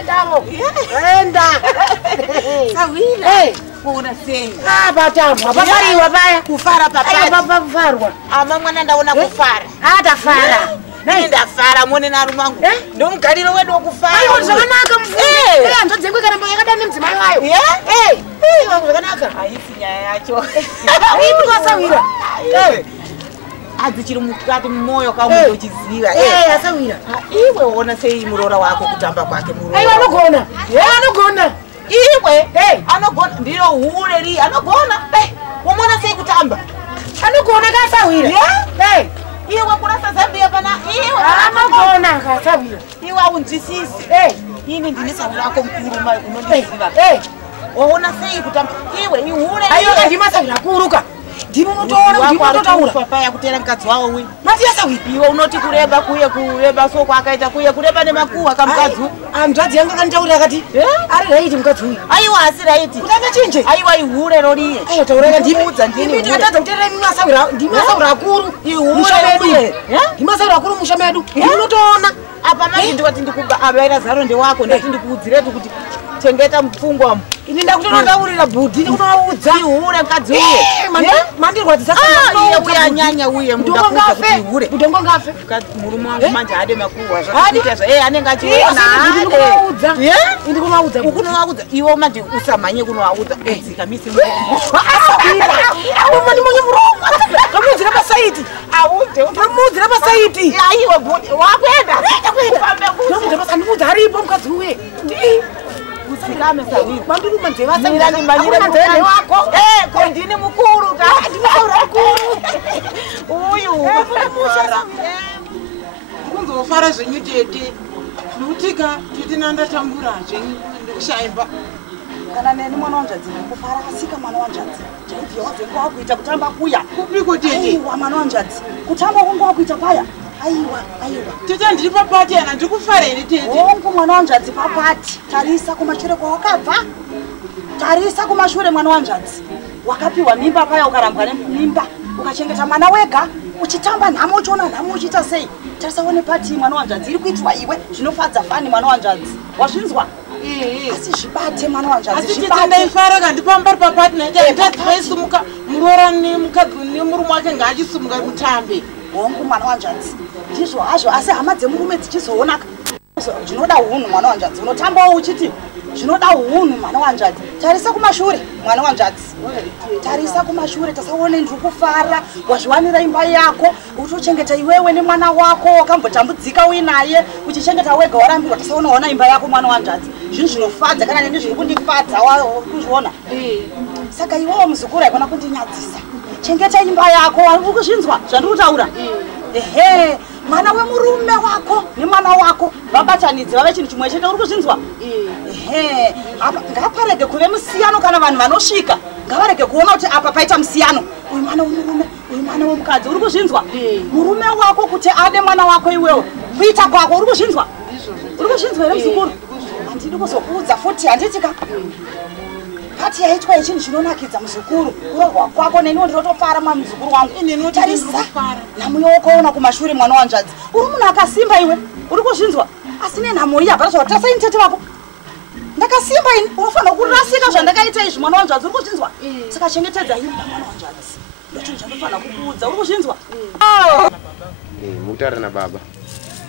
Endamo. Enda. Sawira. Kuona sei. Batamu. Apafariwa paya. Kufara papa. Papa kufarwa. Ama mwana ndaona kufara. Atafara. Ndafara mone narumangu. Ndomugariro wedu wokufara. Ayo zvakanaka mfumo. Andozengwe kana mboya kadani mdzimai wayo. Ayo zvakanaka. Haisi nyaya yacho. Ipi Sawira. Adzichiri mukati mmoyo kamuntu uchiziva. Sawira. Iwe uona sei murora wako kutamba kwake murora. Ayo anogona. Anogona. Iwe anogona ndiro hure ri anogona. Umona sei kutamba. Anogona ka Sawira. Iwe kurasa Zambia pana. Iwe anogona ka Sawira. Iwe unjisisi. Ini ndini Sawira wako mkuru mai unondiziva. Waona sei kutamba. Iwe ihure. Ayo ndima Sawira kuruka. Ndimo unotaura papa yakutera mukadzi wawo uyu. Matiya Sawira. Iwe unoti kureba kuye kureba soko akaita kuye kureba nemakuwa kamukadzi. Andadzi yanga kanitaura akati ari raiti mukadzi uyu. Aiwa asi raiti. Kutanga chinje. Aiwa ihure roriye. Taureka ndimuudza ndini. Ndimi tatadza kuteerera mimi Sawira. Ndimi Sawira akuru. Ihure roriye. Ndimi Sawira akuru musha medu. Unotoona. Apa manje ndikati ndikubaira zaro ndewako ndati ndikuudziretu kuti chengeta mupfungwa. Ini ndakutotaurira bhudhi ndikutoudza. Ihure mukadzi uye. Mandirwadzisa kana uya nyanya uye ndakuudza kuti ihure. Mudengo ngafe. Murume wangu manje ade makuwa zvakati anenge achiona. Ndikuudza. Ndikuudza. Ukunoudza iwe manje usamanye kunoudza. Dzika misi muromo. Mani mwenye muromo. Kamudzira pasaiti. Aude kamudzira pasaiti. Aiwe bhudhi wakwenda. Kamudzira pasaiti ndikudza aripo mukadzi uye. Usikame Sawira. Manduruma ndeva Sawira ni manyire wako. Ko ndini mukuru ta. Ndini mukuru. Uyu musha. Kunzofara zvenyu tete. Nutika tete nandatambura zvenyu ndikushaimba. Kana neni mwana wanjadzi kufara kasika mwana wanjadzi. Chaivyo wazengwa kuita kutamba kuya. Kupiko tete. Aiwa mwana wanjadzi. Kutamba kungwa kuita paya. Aiwa. Tete ndiri papati ana ndikufara ere tete. Wongu mwana wanjadzi papati. Tarisa kumashure kwawakabva. Tarisa kumashure mwana wanjadzi. Wakapiwa mimba paya ukarambwa nemimba. Ukachengeta mwana wega. Uchitamba nhamo uchiona nhamo uchiita sei. Tarisa one pati mwana wanjadzi iri kuitwa iwe. Zvinofadza fani mwana wanjadzi. Wazvinzwa? Asi zvibate mwana wanjadzi. Asi tete ndaifara kandipamba papati ndaisumuka murora nemurume wake ngaachisumuka mutambe. Wongu mwana wanjadzi. Ndizvo hazvo asi hama dzemurume dzichizoonaka. Zvinoda hunhu mwana wanjadzi. Unotambawo uchiti zvinoda hunhu mwana wanjadzi. Tarisa kumashure mwana wanjadzi. Tarisa kumashure tasaone ndikufara wazviwanira imba yako utochengeta iwewe nemwana wako wakambotambudzika uinaye uchichengeta wega warambirwa tasaona imba yako mwana wanjadzi. Zvinhu zvinofadza kana neni zviri kundifadza kuzviona. Saka iwewe muzukuru haikona kundinyadzisa. Chengeta imba yako uri kuzvinzwa zvandikutaura. Mwana wemurume wako nemwana wako vabatanidze vave chinhu chimwe chete uri kuzvinzwa. Ngaparege kuve musiyano kana vanhu vanosvika ngavarege kuona kuti apa paita musiyano. Uyu mwana wemurume uyu mwana wemukadzi uri kuzvinzwa. Murume wako kuti ade mwana wako iwewe kuita kwako uri kuzvinzwa. Uri kuzvinzwa here muzukuru? Handidi kuzokuudza futi handitika. Pati yaitwa ichinhu chinonakidza muzukuru. Kurorwa kwako neniwo ndinotofara muzukuru wangu. Tarisa nhamo yokoona kumashure mwana wanjadzi. Uri munhu akasimba iwe. Uri kuzvinzwa. Asi nenhamo iyi hapana zvakati tasai mutete wako. Ndakasimba ini unofanira kurasika zvandakaita izvi mwana wanjadzi uri kuzvinzwa. Saka chengetedza imba mwana wanjadzi. Ndochinhu chandinofanira kukuudza uri kuzvinzwa. Mutara na baba.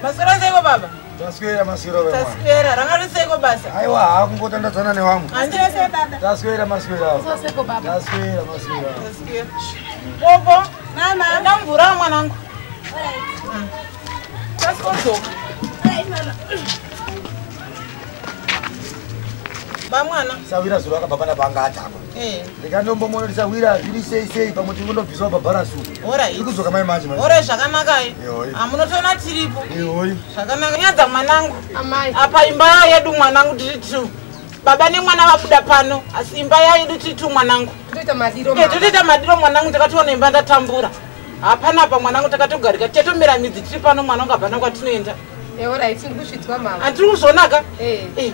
Maswera seiko baba? Taswera maswera wewe. Taswera rangari seiko basa. Aiwa hakungotandadzana nevamwe. Andire se dada. Taswera maswera. Seiko baba. Taswera maswera. Taswera. Popo, mama, ndamvura mwanangu. Tasikozoka. Bamwana. Sawira zuro akababa panga atapa. Ndikandombomona kuti Sawira zviri sei pamwe tingondobviswa babhara su. Alright. Ndikuzoka mai manje. Alright, zvakanaka iyi. Amunotona tiripo. Zvakanaka. Nyadza mwanangu. Amai. Apa imba yedu mwanangu tiri 2. Baba nemwana vabuda pano, asi imba yedu tiri 2 mwanangu. Toita madiro mama. Toita madiro mwanangu takationa imba ndatambura. Hapana pa mwanangu takatogarika tetomira midzi tiri pano mwanangu hapana kwatinoenda. Alright, ndikusvitswa mama. Andiri kuzonaka?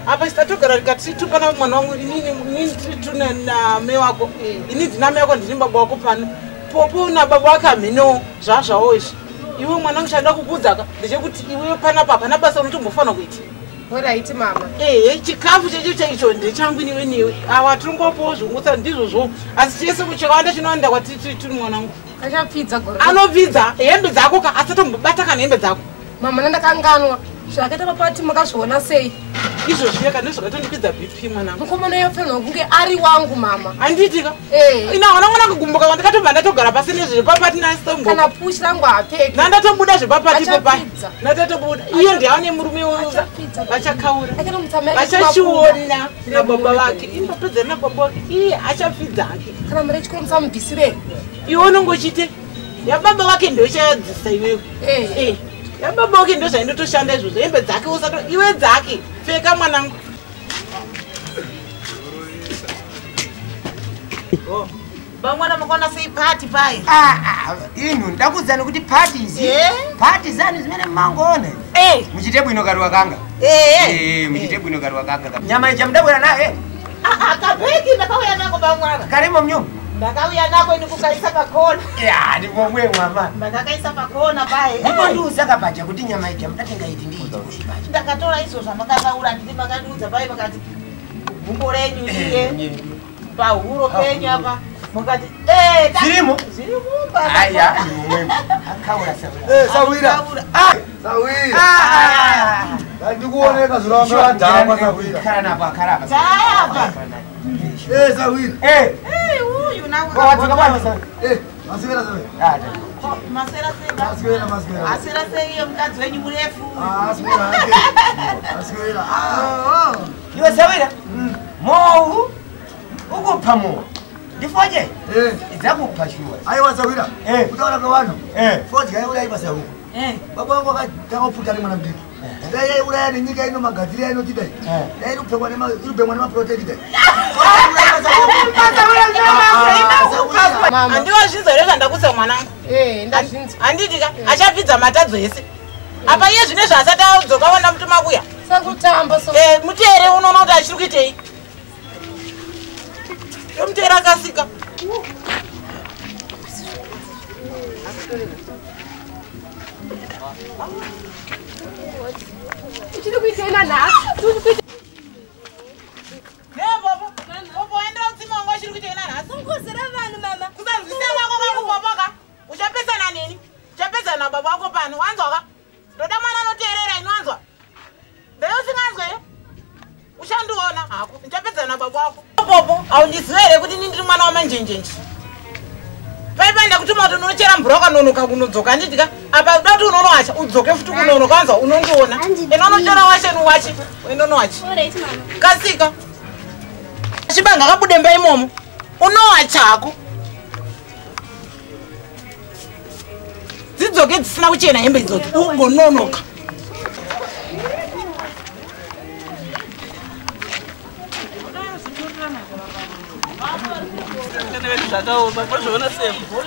Apa sitatogara rikati tupana mwana wangu inini tuna na me wako. Ini ndina me wako ndini baba wako pano. Popo na baba wako amino zvazvawo izvi. Iwe mwana wangu chanda kukudzaka ndechekuti iwe pana basa unotombofanira kuita. Alright mama. Chikafu checho chaicho ndechangu niwe niwe. Awa tringopo zvungusa ndizvo asi chese kuchakawanda chinoenda kwatiri tiri mwanangu. Achapfidza gore. Anopfidza hembe dzako ka asatombobata kana hembe dzako. Mama nandakanganwa. Zvakaita papati makazviona sei? Izvo zviyeka ndezvakatondipidza BP mwanangu. Mukomana yofanirwa kunge ari wangu mama. Handitika? Ina wana mwana kugumbuka kwandakatobva ndatogara pasi nezvepapati nasombo. Kana pushi rangu apfeki. Nandatobuda zvepapati papati. Ndatobuda. Iye ndiani murume vachakaura. Vachachiona nababa vake. Inopedza nababa vake. Iye achapfidza hake. Kana mari chikuru musamubvisire. Iwe unongochite. Yababa vake ndio chayadzisa iwewe. Yababa vake ndio zvaindotoshanda izvozvo. Hembe dzake usato iwe dzake. Pfeka mwanangu. Bamwana makona sei party pai. Inu ndakudzana kuti party izi. Party zani zimene mangone. Muchite bwino karwa kanga. Muchite bwino karwa kanga. Nyama icha mdabwera naye. Kapeki ndakauya nako bamwana. Karimo mnyumba. Ndakauya nako inu kukaisa pakona. Ndipo mwe mama. Ndakakaisa pakona pai. Ndipo ndiusaka pacha kuti nyama icha mdatenga iti ndicho kuchipacha. Ndakatora izo zvamakataura ndiri makadudza pai pakati. Gumbo renyu iye. Pahuro penyu apa. Mukati zirimo baba. Aya mwe. Akaura sawa. Sawira. Sawira. Ndikuoneka zuranga ndakwa Sawira. Kana pa karaba. Chayapa. Sawira. Uyu nawe. Wadzika bwana sawa. Maswera sawa. Maswera sei. Maswera sei mukadzi wenyu murefu. Maswera. Iwe Sawira. Mohu. Ukupha mohu. Ndifoje? Idzakupha shuwa. Aiwa Sawira. Utaona kwa wano. Foji kai ula ipa sawu. Baba wangu akatakafuta ni mwanamdiki. Ndaya ula ni nyika ino magazili ino tidai. Ndaya irupengwa nema protein tidai. Mama ndiwo zvinzoreka ndakusa mwanangu. Ndazvinzwa. Handitika achapfidza matadzo ese. Apa iye zvine zvasati adzoka wanda mutuma kuya. Sakutamba so. Muteere unoona kuti achiri kuitei. Muteere akasika. Chiri kuitena nhasi. Turi kuita. Bobo. Bobo enda utsima wangu achiri kuitei nanhasi. Ungozera vanhu mama. Kusazvisa wako kakubobaka. Uchapesana nini? Uchapesana baba wako pano. Wanzwaka? Ndoda mwana anoteerera inowanzwa. Ndeyo usinganzwe? Ushandiona hako. Uchapesana baba wako. Bobo, aundiziwe here kuti ndiri mwana wamanjenjenji. Paipanda kutuma kuti unochera mvura wakanonoka kunodzoka handitika. Apa uda kuti unonowacha udzoke futi kunonoka wanzwa unondiona. Ena unochera wache nuwache. Unonowache. Kasika. Chibanga kabudemba imomo. Unowachako. Dzidzoke dzisina kuchena hembe idzodzo. Ungononoka. Zvakaoma, mazvoona sembo.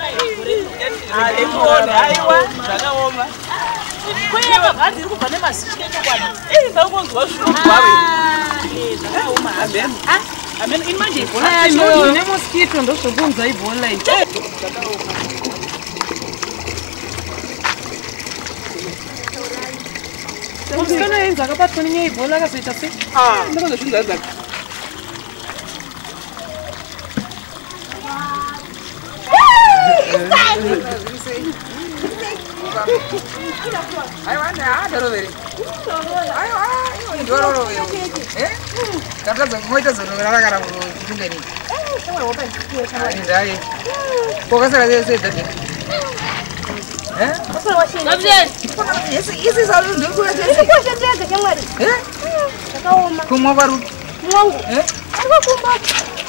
Aiwa, zvakaoma. Kuya baba ndiri kubva nemazishike kwani. Ndakunzwa shuru kwawe. Zvakaoma. Amen. Amen. Ini manje ibhola yacho. Ne mosquito ndozvokunzwa ibhola ine. Zvakaoma. Musikana yenza akabatwa nenyaya ibhola akazoita sei? Ndakazozvinzadza. Aiwa ndarovere. Aiwa, ndororovere. Katadza moita zorovera rakara kutungeni. Ndai. Kokasara sese dadi. Osoro washini. Isi salu ndikura sese. Isi kwa shetega chamwari. Zvakaoma. Kumwa kwaru. Mwangu. Ariko kumba.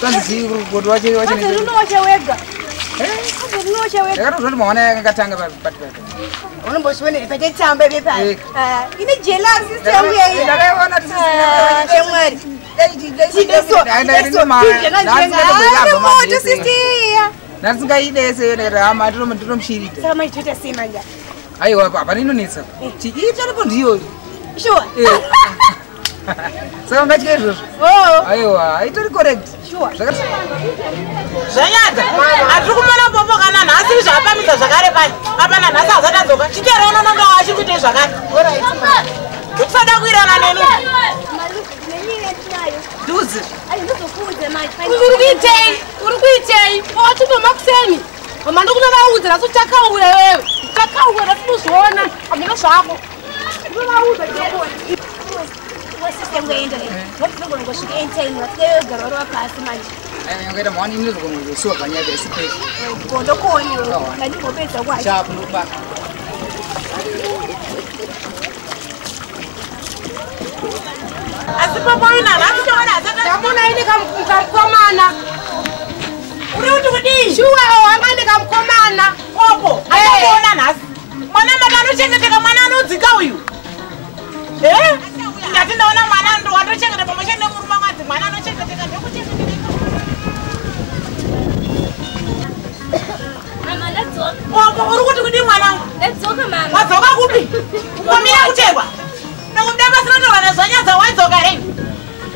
Kanzi rugodo wache Kazi runo wache wega. Kazi runo wache wega. Yakatozva kuti mwana yakatanga pati. Unomboswene pete tsamba bepari. Ine jealous sister yangu yeye. Ndakaiona tisina. Chamwari. Nasingaidese rama ndinomushirita. Saka maitoita sei manja? Aiwa apa inonetsa. Chiitaripo ndiyo. Sure. Saka ungatye izvozvo. Aiwa, itori correct. Sure. Zvanyadza. Atiri kumona popo kana nhasi zvapamisa zvakare pano. Apa nanhasi hazatadzoka. Chiteera unonondo achiri kuitei zvakare. Ndokusada kuirana nenu. uri kuitei wachitomakuseni mama ndikunovaudza naso takauya wewe takauya nasinozviona hamuna zvako ndinovaudza ngosvika entime watigara vari vapasi manje ngaita mawani inozokongosuwa panyaka isipei gondokonewo ndandingopedza kwacho asi pamoina ndamona ine kamukomana uri kuti kudii shuwa wanga ndikamukomana opo akaona nhasi mwana mama anochengeteka mwana anodzika uyu ndati ndaona mwana ndo watochengeta pamosheni nemurume mwadzi mwana anochengeteka ndekuchengeteka opo uri kuti kudii mwanangu wadzoka kupi ungomira kuterwa nokumuda pasinotorwa nezvanyadza waidzoka rei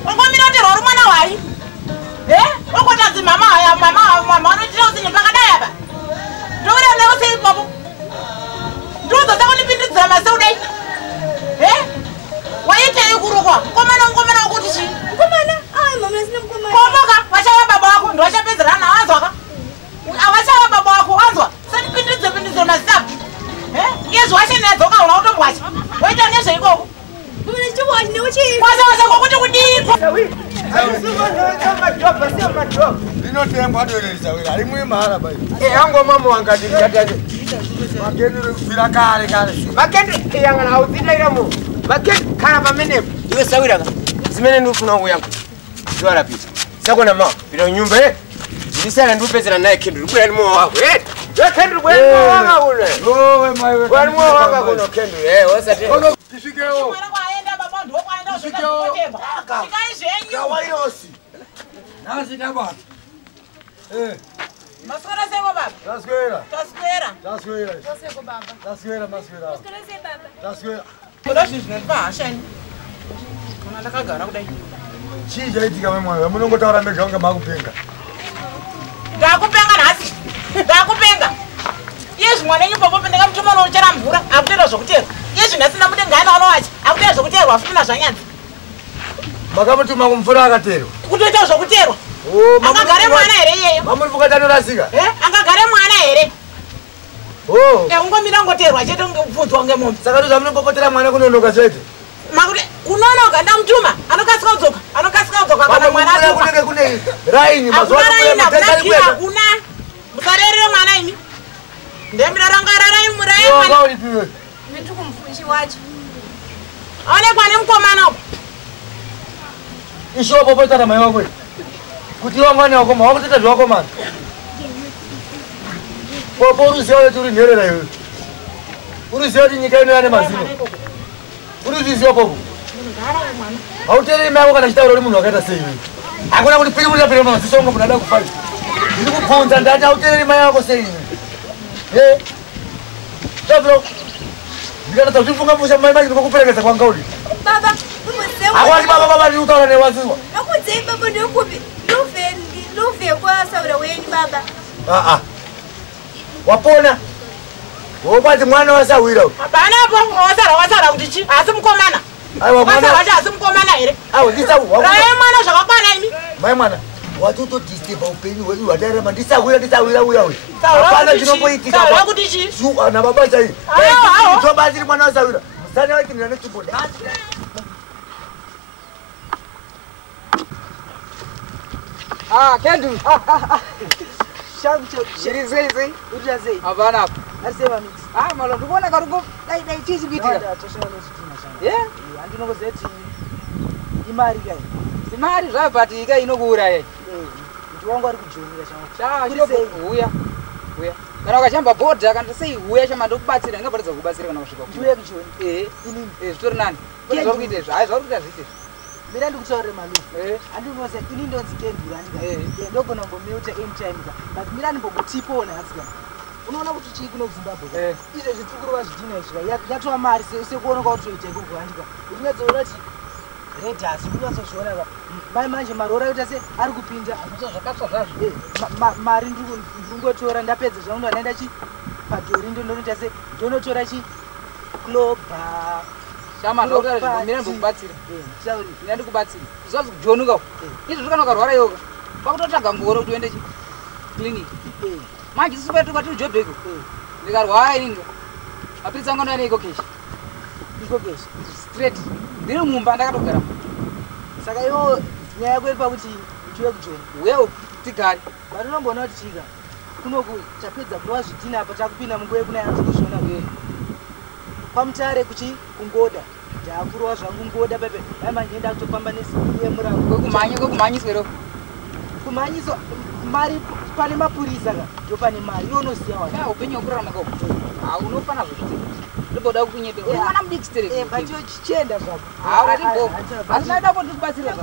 ungomira kuterwa uri mwana hwai okotanzi mama anochita usinye pakadai apa ndourenda usei ipopo ndiudzotsa kunipindidzira maseudai waitei kurukwa mukomana wokuti chii komoka vachava baba wako ndiwachapedzerana nawo anzwaka avachava baba wako wanzwa sanipindidzire mazitabu yezvowachenedzoka una utombwacha waita nezveikoko kwasawasakokuti kudiko Rinotengwa dorerisa wira ari muimara bai. Angomama wangati ngataje. Makendi kufira kare kare. Makendi yangana haudindaira mu. Makendi kana pamene. Iwe sawira ka. Zimene ndifuna kuyangu. Zwara pita. Sakona ma. Pita nyumba ndisala ndipezera naye kendi kubera mu wako. Kendi kubera mu wako une. Lowe maiwe. Kubera mu wako kuno kendi. Wasate. Kono kifikeo. Mwana kwaenda baba ndo kwaenda Kifikeo. Chikai zvenyu. Kawairosi. Nasi kabata. Maswera seko baba. Taswera. Taswera. Seko baba. Taswera. Maswera baba. Taswera. Koda zvinhu zvashani. Kana ndakagara kudai. Chii chaitika mwana? Munongotaura mega unga makupenga. Ndakupenga nhasi. Ndakupenga. Iye zvimwana nyipopo ndingamutuma unochera mvura akutera zvokutera. Iye zvinhasi ndamudengana unowacha akutera zvokuterwa afuna nazvanyadzi. Makamutuma kumvura akaterwa. Kutoita zvokuterwa. Angagare mwana here iyeyo. Mamuri mukatanorasika. Angagare mwana here. Ungomira ngoterwa chete ungobvunzwa ngemunhu. Saka ndozvamunongopotera mwana kunonoka chete. Makuti kunonoka ndamutuma anokasika kudzoka kana mwana kunenge kune raini mazuva akuna musarerere mwana imi ndembira rangarara imuraimwana nditikumfushi wacho aonekwa nemukomana upo ishopo potara mai wako kuti wangwane wako mawakuteta zvewakomana popo uruziva kuti uri nherera iwe uruziva kuti nyika ino yane mazino urizviziva popo hautereri mai wako kana chitaura uri munhu wakaita sei iwe hakuna kuti piri murapira maziso wangu munhu ada kufai ndiri kubvunza ndati hautereri mai wako sei iwe taviro ndikatadza kutifunga musha mai machi ndikokuperekeza kwangaudi hakwati baba ndiri newazizwa akudzei baba ndekupi ndove kwasaura wenyu baba wapona wokwati mwana wasawira banapo wasara kuti chi asi mukomana wasara asi mukomana here rai mwana zvakakwana imi mai mwana watotodisteba upenyu hwedu hwatarama ndisawira uya uyu hapana chinomboitika kuti chi nababa chai tobatsiri mwana wasawira musana watimira netsumbo Kendu. Shiri sei. Uta sei. Hapana hapo. Asema mix. Malo ndikuona karuko dai chizi kuitika. Andinongozeti imari kai. Imari zvabatika inokuuraya. Kuti wangu ari kujonera changu. Uya. Kana ukachamba bhodha kana sei uya chama ndokubatsira ngaparidza kubatsira kana kusvika. Uya kuchoni. Zvitori nani. Zvauri kuita izvi. Hayi zvauri kuita zvite. Mina ndikutaurira malufu. Andinoza ini ndonzi Kendura ndika. Ndogona ngomeuta anytime ka. But mina ndimbogotipona asika. Unoona kuti chii kuno Zimbabwe. Izvo zvitukuru vazvidina izvi. Yatova mari sekuoneka kuti toita ikoko handika. Unyatsoona kuti Redas unyatsoona ka. Mai manje marora yoita se ari kupinda. Azvo zvakatsva zvazvo. Mari ndingotora ndapedza zvangu ndaenda chi padhori ndonoita se ndonotora chi Global. Chama zvakutaura mira ndikubatsira. Ndikubatsira. Zvazi kujonuka. Izvi zvakana ukarwara yoga. kwakutotsvaga ngoro kuti uende clinic manje sisi kwetu kwatiri Joburg ndikarwara inini mapirisi angu anoenda iko keshi straight ndiri mumba ndakatogara saka iwo nyaya yako iri pakuti tiwe kujoina wewo tigare vanonomboona kuti chika kunoku chapedza kurova zvidhina apa takupinda munguva yekuna yatikuzviona kwamutare kuchi kungoda ndakurova zvangu ngoda pepe ai manje enda kutofamba nemurango kwekumhanyiswero kumhanyiswa mari pane mapurisa ka ndo pane mari iwo unoziya wa upenyu hwekurarama ka unofana zvezviti ndoboda kukunyete uri mwana mudiki stereki pachiwo chichenda zvako asinaida kuti kubatsira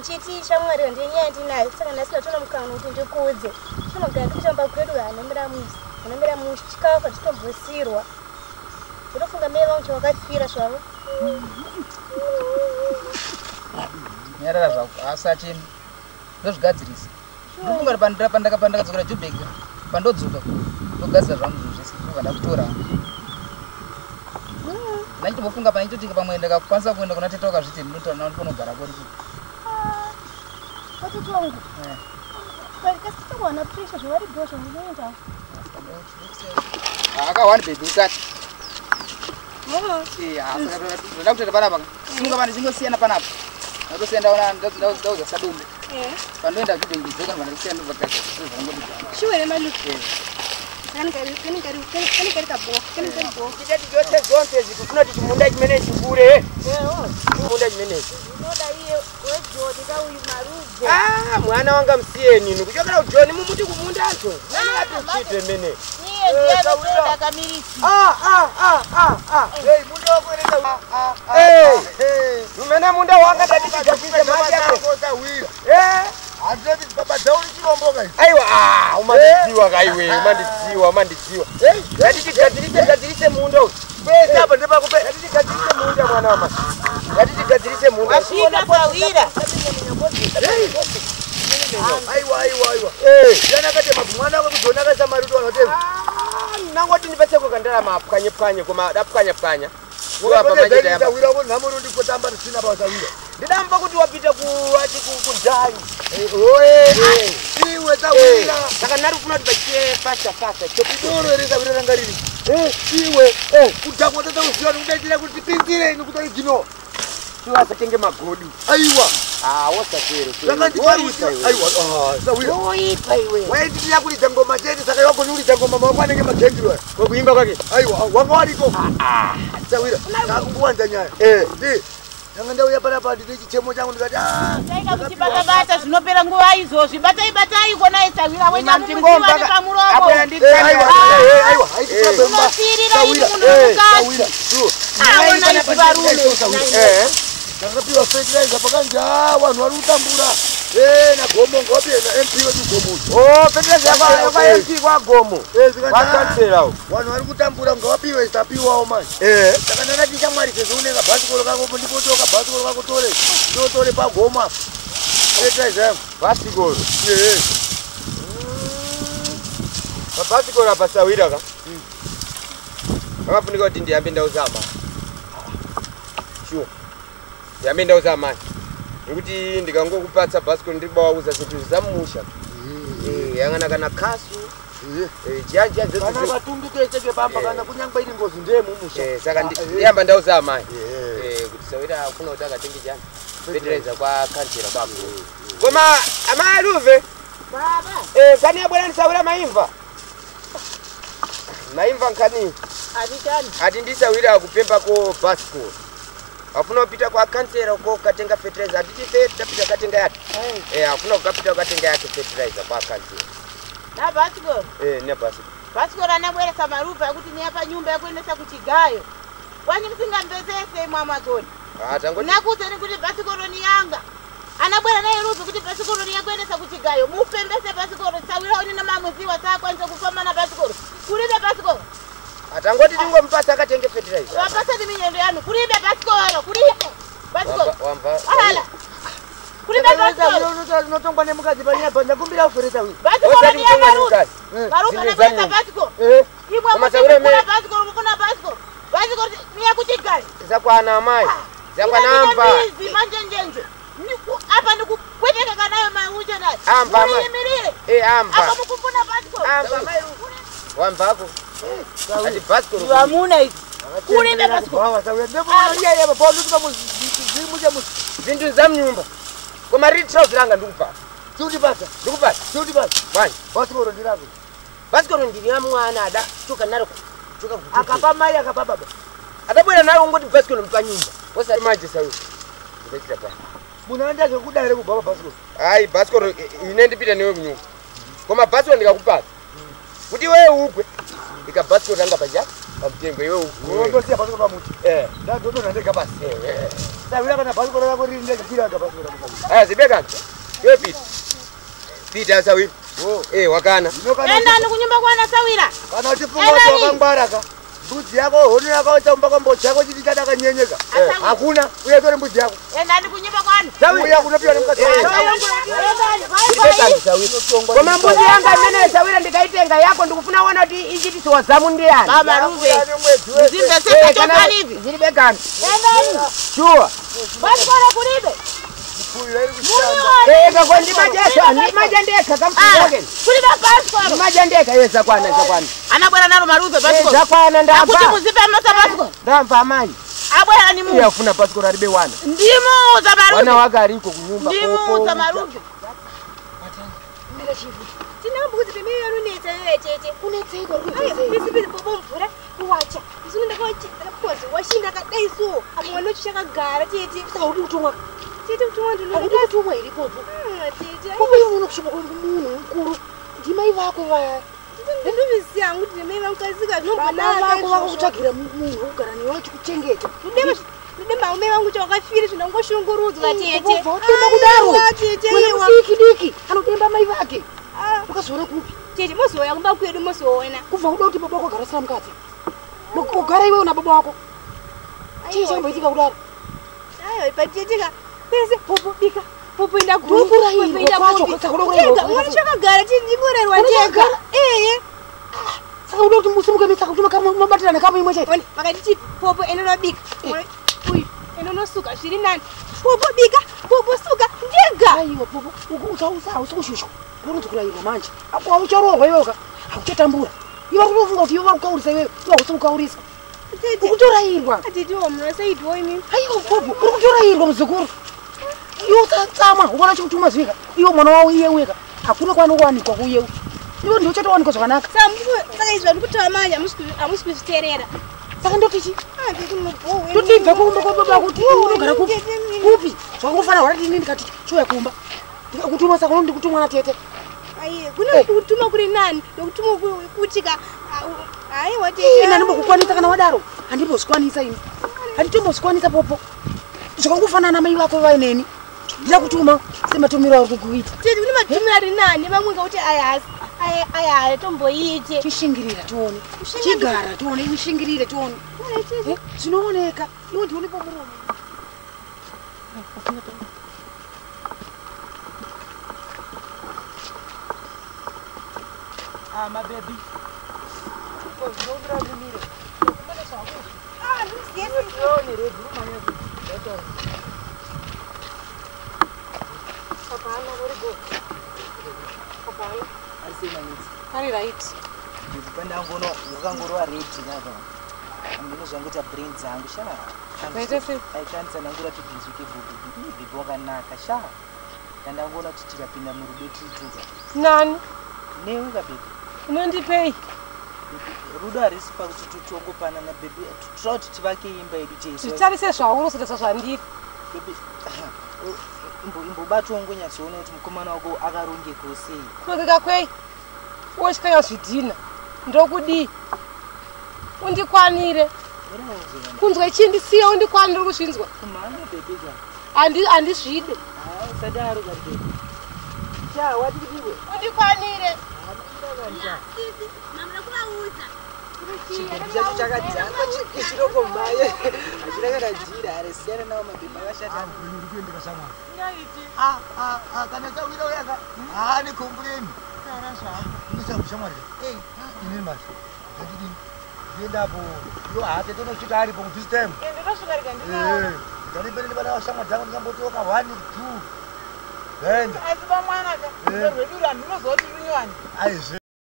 nchiti shamwari ndenyaya ndinayo saka ndasina tona mukana kuti ndikuudze chinogara ndikuchamba kwedu anomira muchikafu achitombosirwa unofunga mai vangu chawakafira zvavo nyarara zvako asi achini ndozvigadzirisa ndofunga pandakadzokera Joburg pandodzoka ndogadzira zvangu zvese ndobva ndakutora ndaichitofunga pane chitotika pamwe ndakakwanisa kuenda kuna tete wakazviti ndinotaura nawo ndiponogara kori watoto wangu kasitowana pressure zvavari bhosha unoenda akawani baby usati ndoda kuteta panapa simuka pane chingosiyana panapa ndotosiyana ndauza sadumbe pandoenda Joburg ndidzoka ndobva ndasiyana ndobva ndikazvazvangodi shuwere maluku kunoti chimunda chimene chikure chimunda chimene mwana wanga musiyeni inu kuchokera kujoni mumuti kumunda acho atichite mene umene munda wanga tatitichachite Andredi baba dauni chiromboka hizi. Aiwa umandidziwa kaiwe umandidziwa. Ngatigadzirise munda uyu. Pesa apa ndepakupe. Ngatigadzirise munda mwana wama. Ngatigadzirise munda. Ashika pawira. Aiwa. Yana kati mwana wako kujona kaza maruto anotenga. Nangoti ndipeseko kandala mapwanye koma dapwanya. Wapa majita yapa. Wira wako namuru ndikotamba sina basa wira. Ndidamba kuti wapita kudai. Iwe tawira. Saka narufuna kuti bachiye fasta. Chopidoro ere tawira rangariri. Iwe kudakota tawusiwa ndikudetira kuti pinzire ino kutori gino. Chiwa satenge magodi. Aiwa. Wasatero. Aiwa. Sawira. Oipa iwe. Waitira kulidza ngoma chete saka yako nulidza ngoma mako anenge magendiro. Kwekuimba kwake. Aiwa. Wanga waliko. Sawira. Nakumbuwanza nyaya. Nanga ndauya panapa ndine chichemo changu ndikati taika kuti bata zvinopera nguva izozvi batai kona isawira wenda mumuziwa nepamuromo aiwa unosirira ini munhu mukati aona izi varume ndakapiwa fertilizer pakanzi vanhu vari kutambura nagomo ngopi MP wedu gomo fertilizer yako MP kwa gomo wakansela vanhu vari kutambura ngawapiwe isapiwawo manje saka ndakati chamwari sezvo unenga bhasikoro kako ndipotoka bhasikoro kako tore pagoma fertilizer yangu bhasikoro pabhasikoro apa sawira ka pakafunika kuti ndiyambe ndauzama sure ndiyambe ndauzama nekuti ndikangokupatsa bhasikoro ndibawauza zvintu zvisamusha yangana kana kasu janja kana vatumbuke cheke pamba kana kunyangwa iri ngozi ndemumusha saka ndiyamba ndauzama kuti sawira kuna kuti akatenge chani fertilizer kwa kansela kwako koma amaluve baba kani yabwera ndisawira maimva nkani ati ndisawira kupemba ko bhasikoro afuna kupita kwa kansela uko katenga fertilizer atiti tapita katenga yake afuna kukapita katenga yake fertilizer kwa kansela na bhasikoro ne bhasikoro bhasikoro anabweresa marupa ekuti niyapa nyumba yekuendesa kuchigayo wanyi musingambezese mwamagoni nakudzeni kuti bhasikoro niyanga anabwera naye rupi kuti bhasikoro niyakuendesa kuchigayo mupembese bhasikoro sawira oni namamuziwa saakwanisa kufamba na bhasikoro kuribe bhasikoro atangoti tingomupasa akatenge fertilizer wapasati minyendo yanu kuribe bhasikoro kuribe bhasikoro ala kuribe bhasikoro unotongwa nemukadzi panyapa ndakumbira ufereta uyu bhasikoro niyamarupa marupa anabweresa bhasikoro imwe musikura bhasikoro mufuna bhasikoro niyakuchigayo zakwana amai zakwana amba manjenjenje apa ndikukweteka kanayo maucha nayo. Amba mai. Muyimirire. Amba. Apa mukufuna Basco. Amba mai. Wambako. Ati Basco. Wamuna izi. Kulibe Basco. Bawa sawe ndebona iye baba ndikuba muzimuje mu zintu zamnyumba. Koma ritra uziranga ndikupa. Tuti basa. Ndikupata. Tuti basa. Bwana. Basco ro ndirabe. Basco ro ndiriya mwana ada choka naro. Choka kuti. Akapa mai akapa baba. Adabwera nayo ngoti Basco ro mpanyumba. Osati maje sawe. Ndechita pa. Munaenda zvekudare kubaba Basco. Ai Basco ine ndipita newe kunyumba. Koma Basco ndikakupata. Kuti wewe ugwe. Ika Basco ranga paja. Pamtengo iwe ugwe. Ndo siya Basco pamuti. Ndo ndandeka basi. Sawira kana Basco rako rinde kira ka Basco rako. Aya zibeka. Wewe pita. Pita sawi. Wakana. Enda ndikunyumba kwana Sawira. Kana chifungo wakangbaraka. Mbudzi yako hono yako chamba kwambo chako chiti chadaka nyenyeka. Hakuna uye tore mbudzi yako. Enda ndikunyumba kwana. Sawi ya kunapia nemukati. Koma mbudzi yanga imene Sawira ndikaitenga yako ndikufuna uona kuti ichiti siwazamu ndi yani. Baba Ruve. Zimbe sasa tokani hivi. Zilibe kani. Enda. Sure. Basco ro kulibe. Kwa ndimajandeka kamfuke. Kulibe Basco. Ndimajandeka yesa kwana zakwana. Anabwera nalo Maruve Basco. Zakwana ndamva. Akuti muzipe masa Basco. Ndamva amai. Abwera ni mu. Yafuna Basco ralibe wana. Ndimu za Maruve. Wana waka aliko kunyumba. Ndimu za Maruve. Mira chifu. Tinambuzi pemeye yanonetsa yoyo tete. Kunetsa iko kuti bobo mvura kuwacha. Izvinda kwachi kozi washinda kadaiso. Amwana chichakagara tete. Saka uri kutumwa. Tete kutumwa ndino. Uri kutumwa iri popo. Tete. Ubuye uno kushuba kumunhu mukuru. Ndimai vako vaya. Ndivisi yangu kuti mai vangu kasika Bana vako vakutsvagira munhu ugara newe achikuchengeta. Ndemba mai vangu chakafira zvinongoshungurudzwa tete. Udemba kudaro. Diki anodemba mai vake. Ukazoona kupi? Tete mozoya kumba kwedu mozoona. Kubva kuda kuti baba wako agara sira mukati. Ugara iwewe nababa wako. Chii chakamboitika kudaro? Ayo ipatetika. Pese popo dika. Popo enda kurayirwa kwacho tega. Mwana chakagara chindingorerwa tega. Saka uda kuti musimuke misaka kuti mabatirane kamo imwe chete. Makati popo enonobika. Uyu enonosuka zviri nani. Popo bika, popo suka ndega. Aiwa popo usikushusha. Unonzi kurayirwa manje. Aucharohwa iwewe. Auchatambura. Iwe kutofunga kuti iwe vakukaurisa iwewe. Iwe usikukaurisa. Ukutorayirwa. Atitiwo munosaidwo imi. Aiwa popo uri kutorayirwa muzukuru. Iwe usatsama ukona chikutuma zvika. Iwe mwana wawo iye wega. Hakuna kwanowanikwa kuyewe. Iwe ndio chatowanikwa zvakanaka. Saka izvo ndikutaura manje hamusi kuzviteerera. Saka ndotiti? Totibva kumba kwababa kuti unogara kupi? Kupi? Zvakungofana warati inini ndikati choya kumba. Ndikakutuma saka unondi kuti mwana tete. Aiye, kuna kutuma kuri nani? Nokutuma kutika. Aiwa tete. Ina ndimokukwanisa kana wadaro. Handimbozvikwanisa ini. Handitombozvikwanisa popo. Zvakangofana na mai vako vaineni. Ndira kutuma sematumiro ari kukuita. Tete kune matumiro ari nani? Vamwe ngakuti ayasi. Aya tomboite. Chishingirira tuone. Chigara tuone, chishingirire tuone. Zvinooneka. Iwe ndione pamuromo. My baby. Ari right. Ndipanda ngono ukangorwa red napa. Ndino zvanguta brain dzangu sha. Kaita sei? Aikanisa nangura tibhizuke bhuku. Bhibo kanaka sha. Kana ngona kuti tikapinda murudo tituka. Nani? Newe ka baby. Unondipei? Rudo harisi pakuti tutongopana na baby. Tutrauti tivake imba yedu chese. Zvitarise zvaurosita zvandiri. Baby. Imbobatwa ngonyatsoona kuti mukomana wako akarongeka sei. Kurongeka kwei? Wochikanya zvidhina. Ndokudii? Undikwanire. Kunzwa chindisiya undikwanire kuzvinzwa. Kumhanya baby ka. Handizvide. Sadaro ka baby. Cha wati kudiwe. Undikwanire. Sisi, mamla kuvaudza. Chikacha chakadzama chiroko mbaye. Achiraka jira aresiyana nawo mabhimba akashata. Ndikuendeka shamwari. Kana Sawira uyaka. Ni komplain. Kana zvapo. Ndisa shamwari. Ini mas. Ndidini. Ndiendapo. Yo ate tonosvika ari po system. Ndikasvika rika ndinawo. Ndalipelele bana washamwari dzangu ndikambotoka 1 2. Enda. Asi bamwana ka. Rwedura ndinozoti runyowani. Aizi.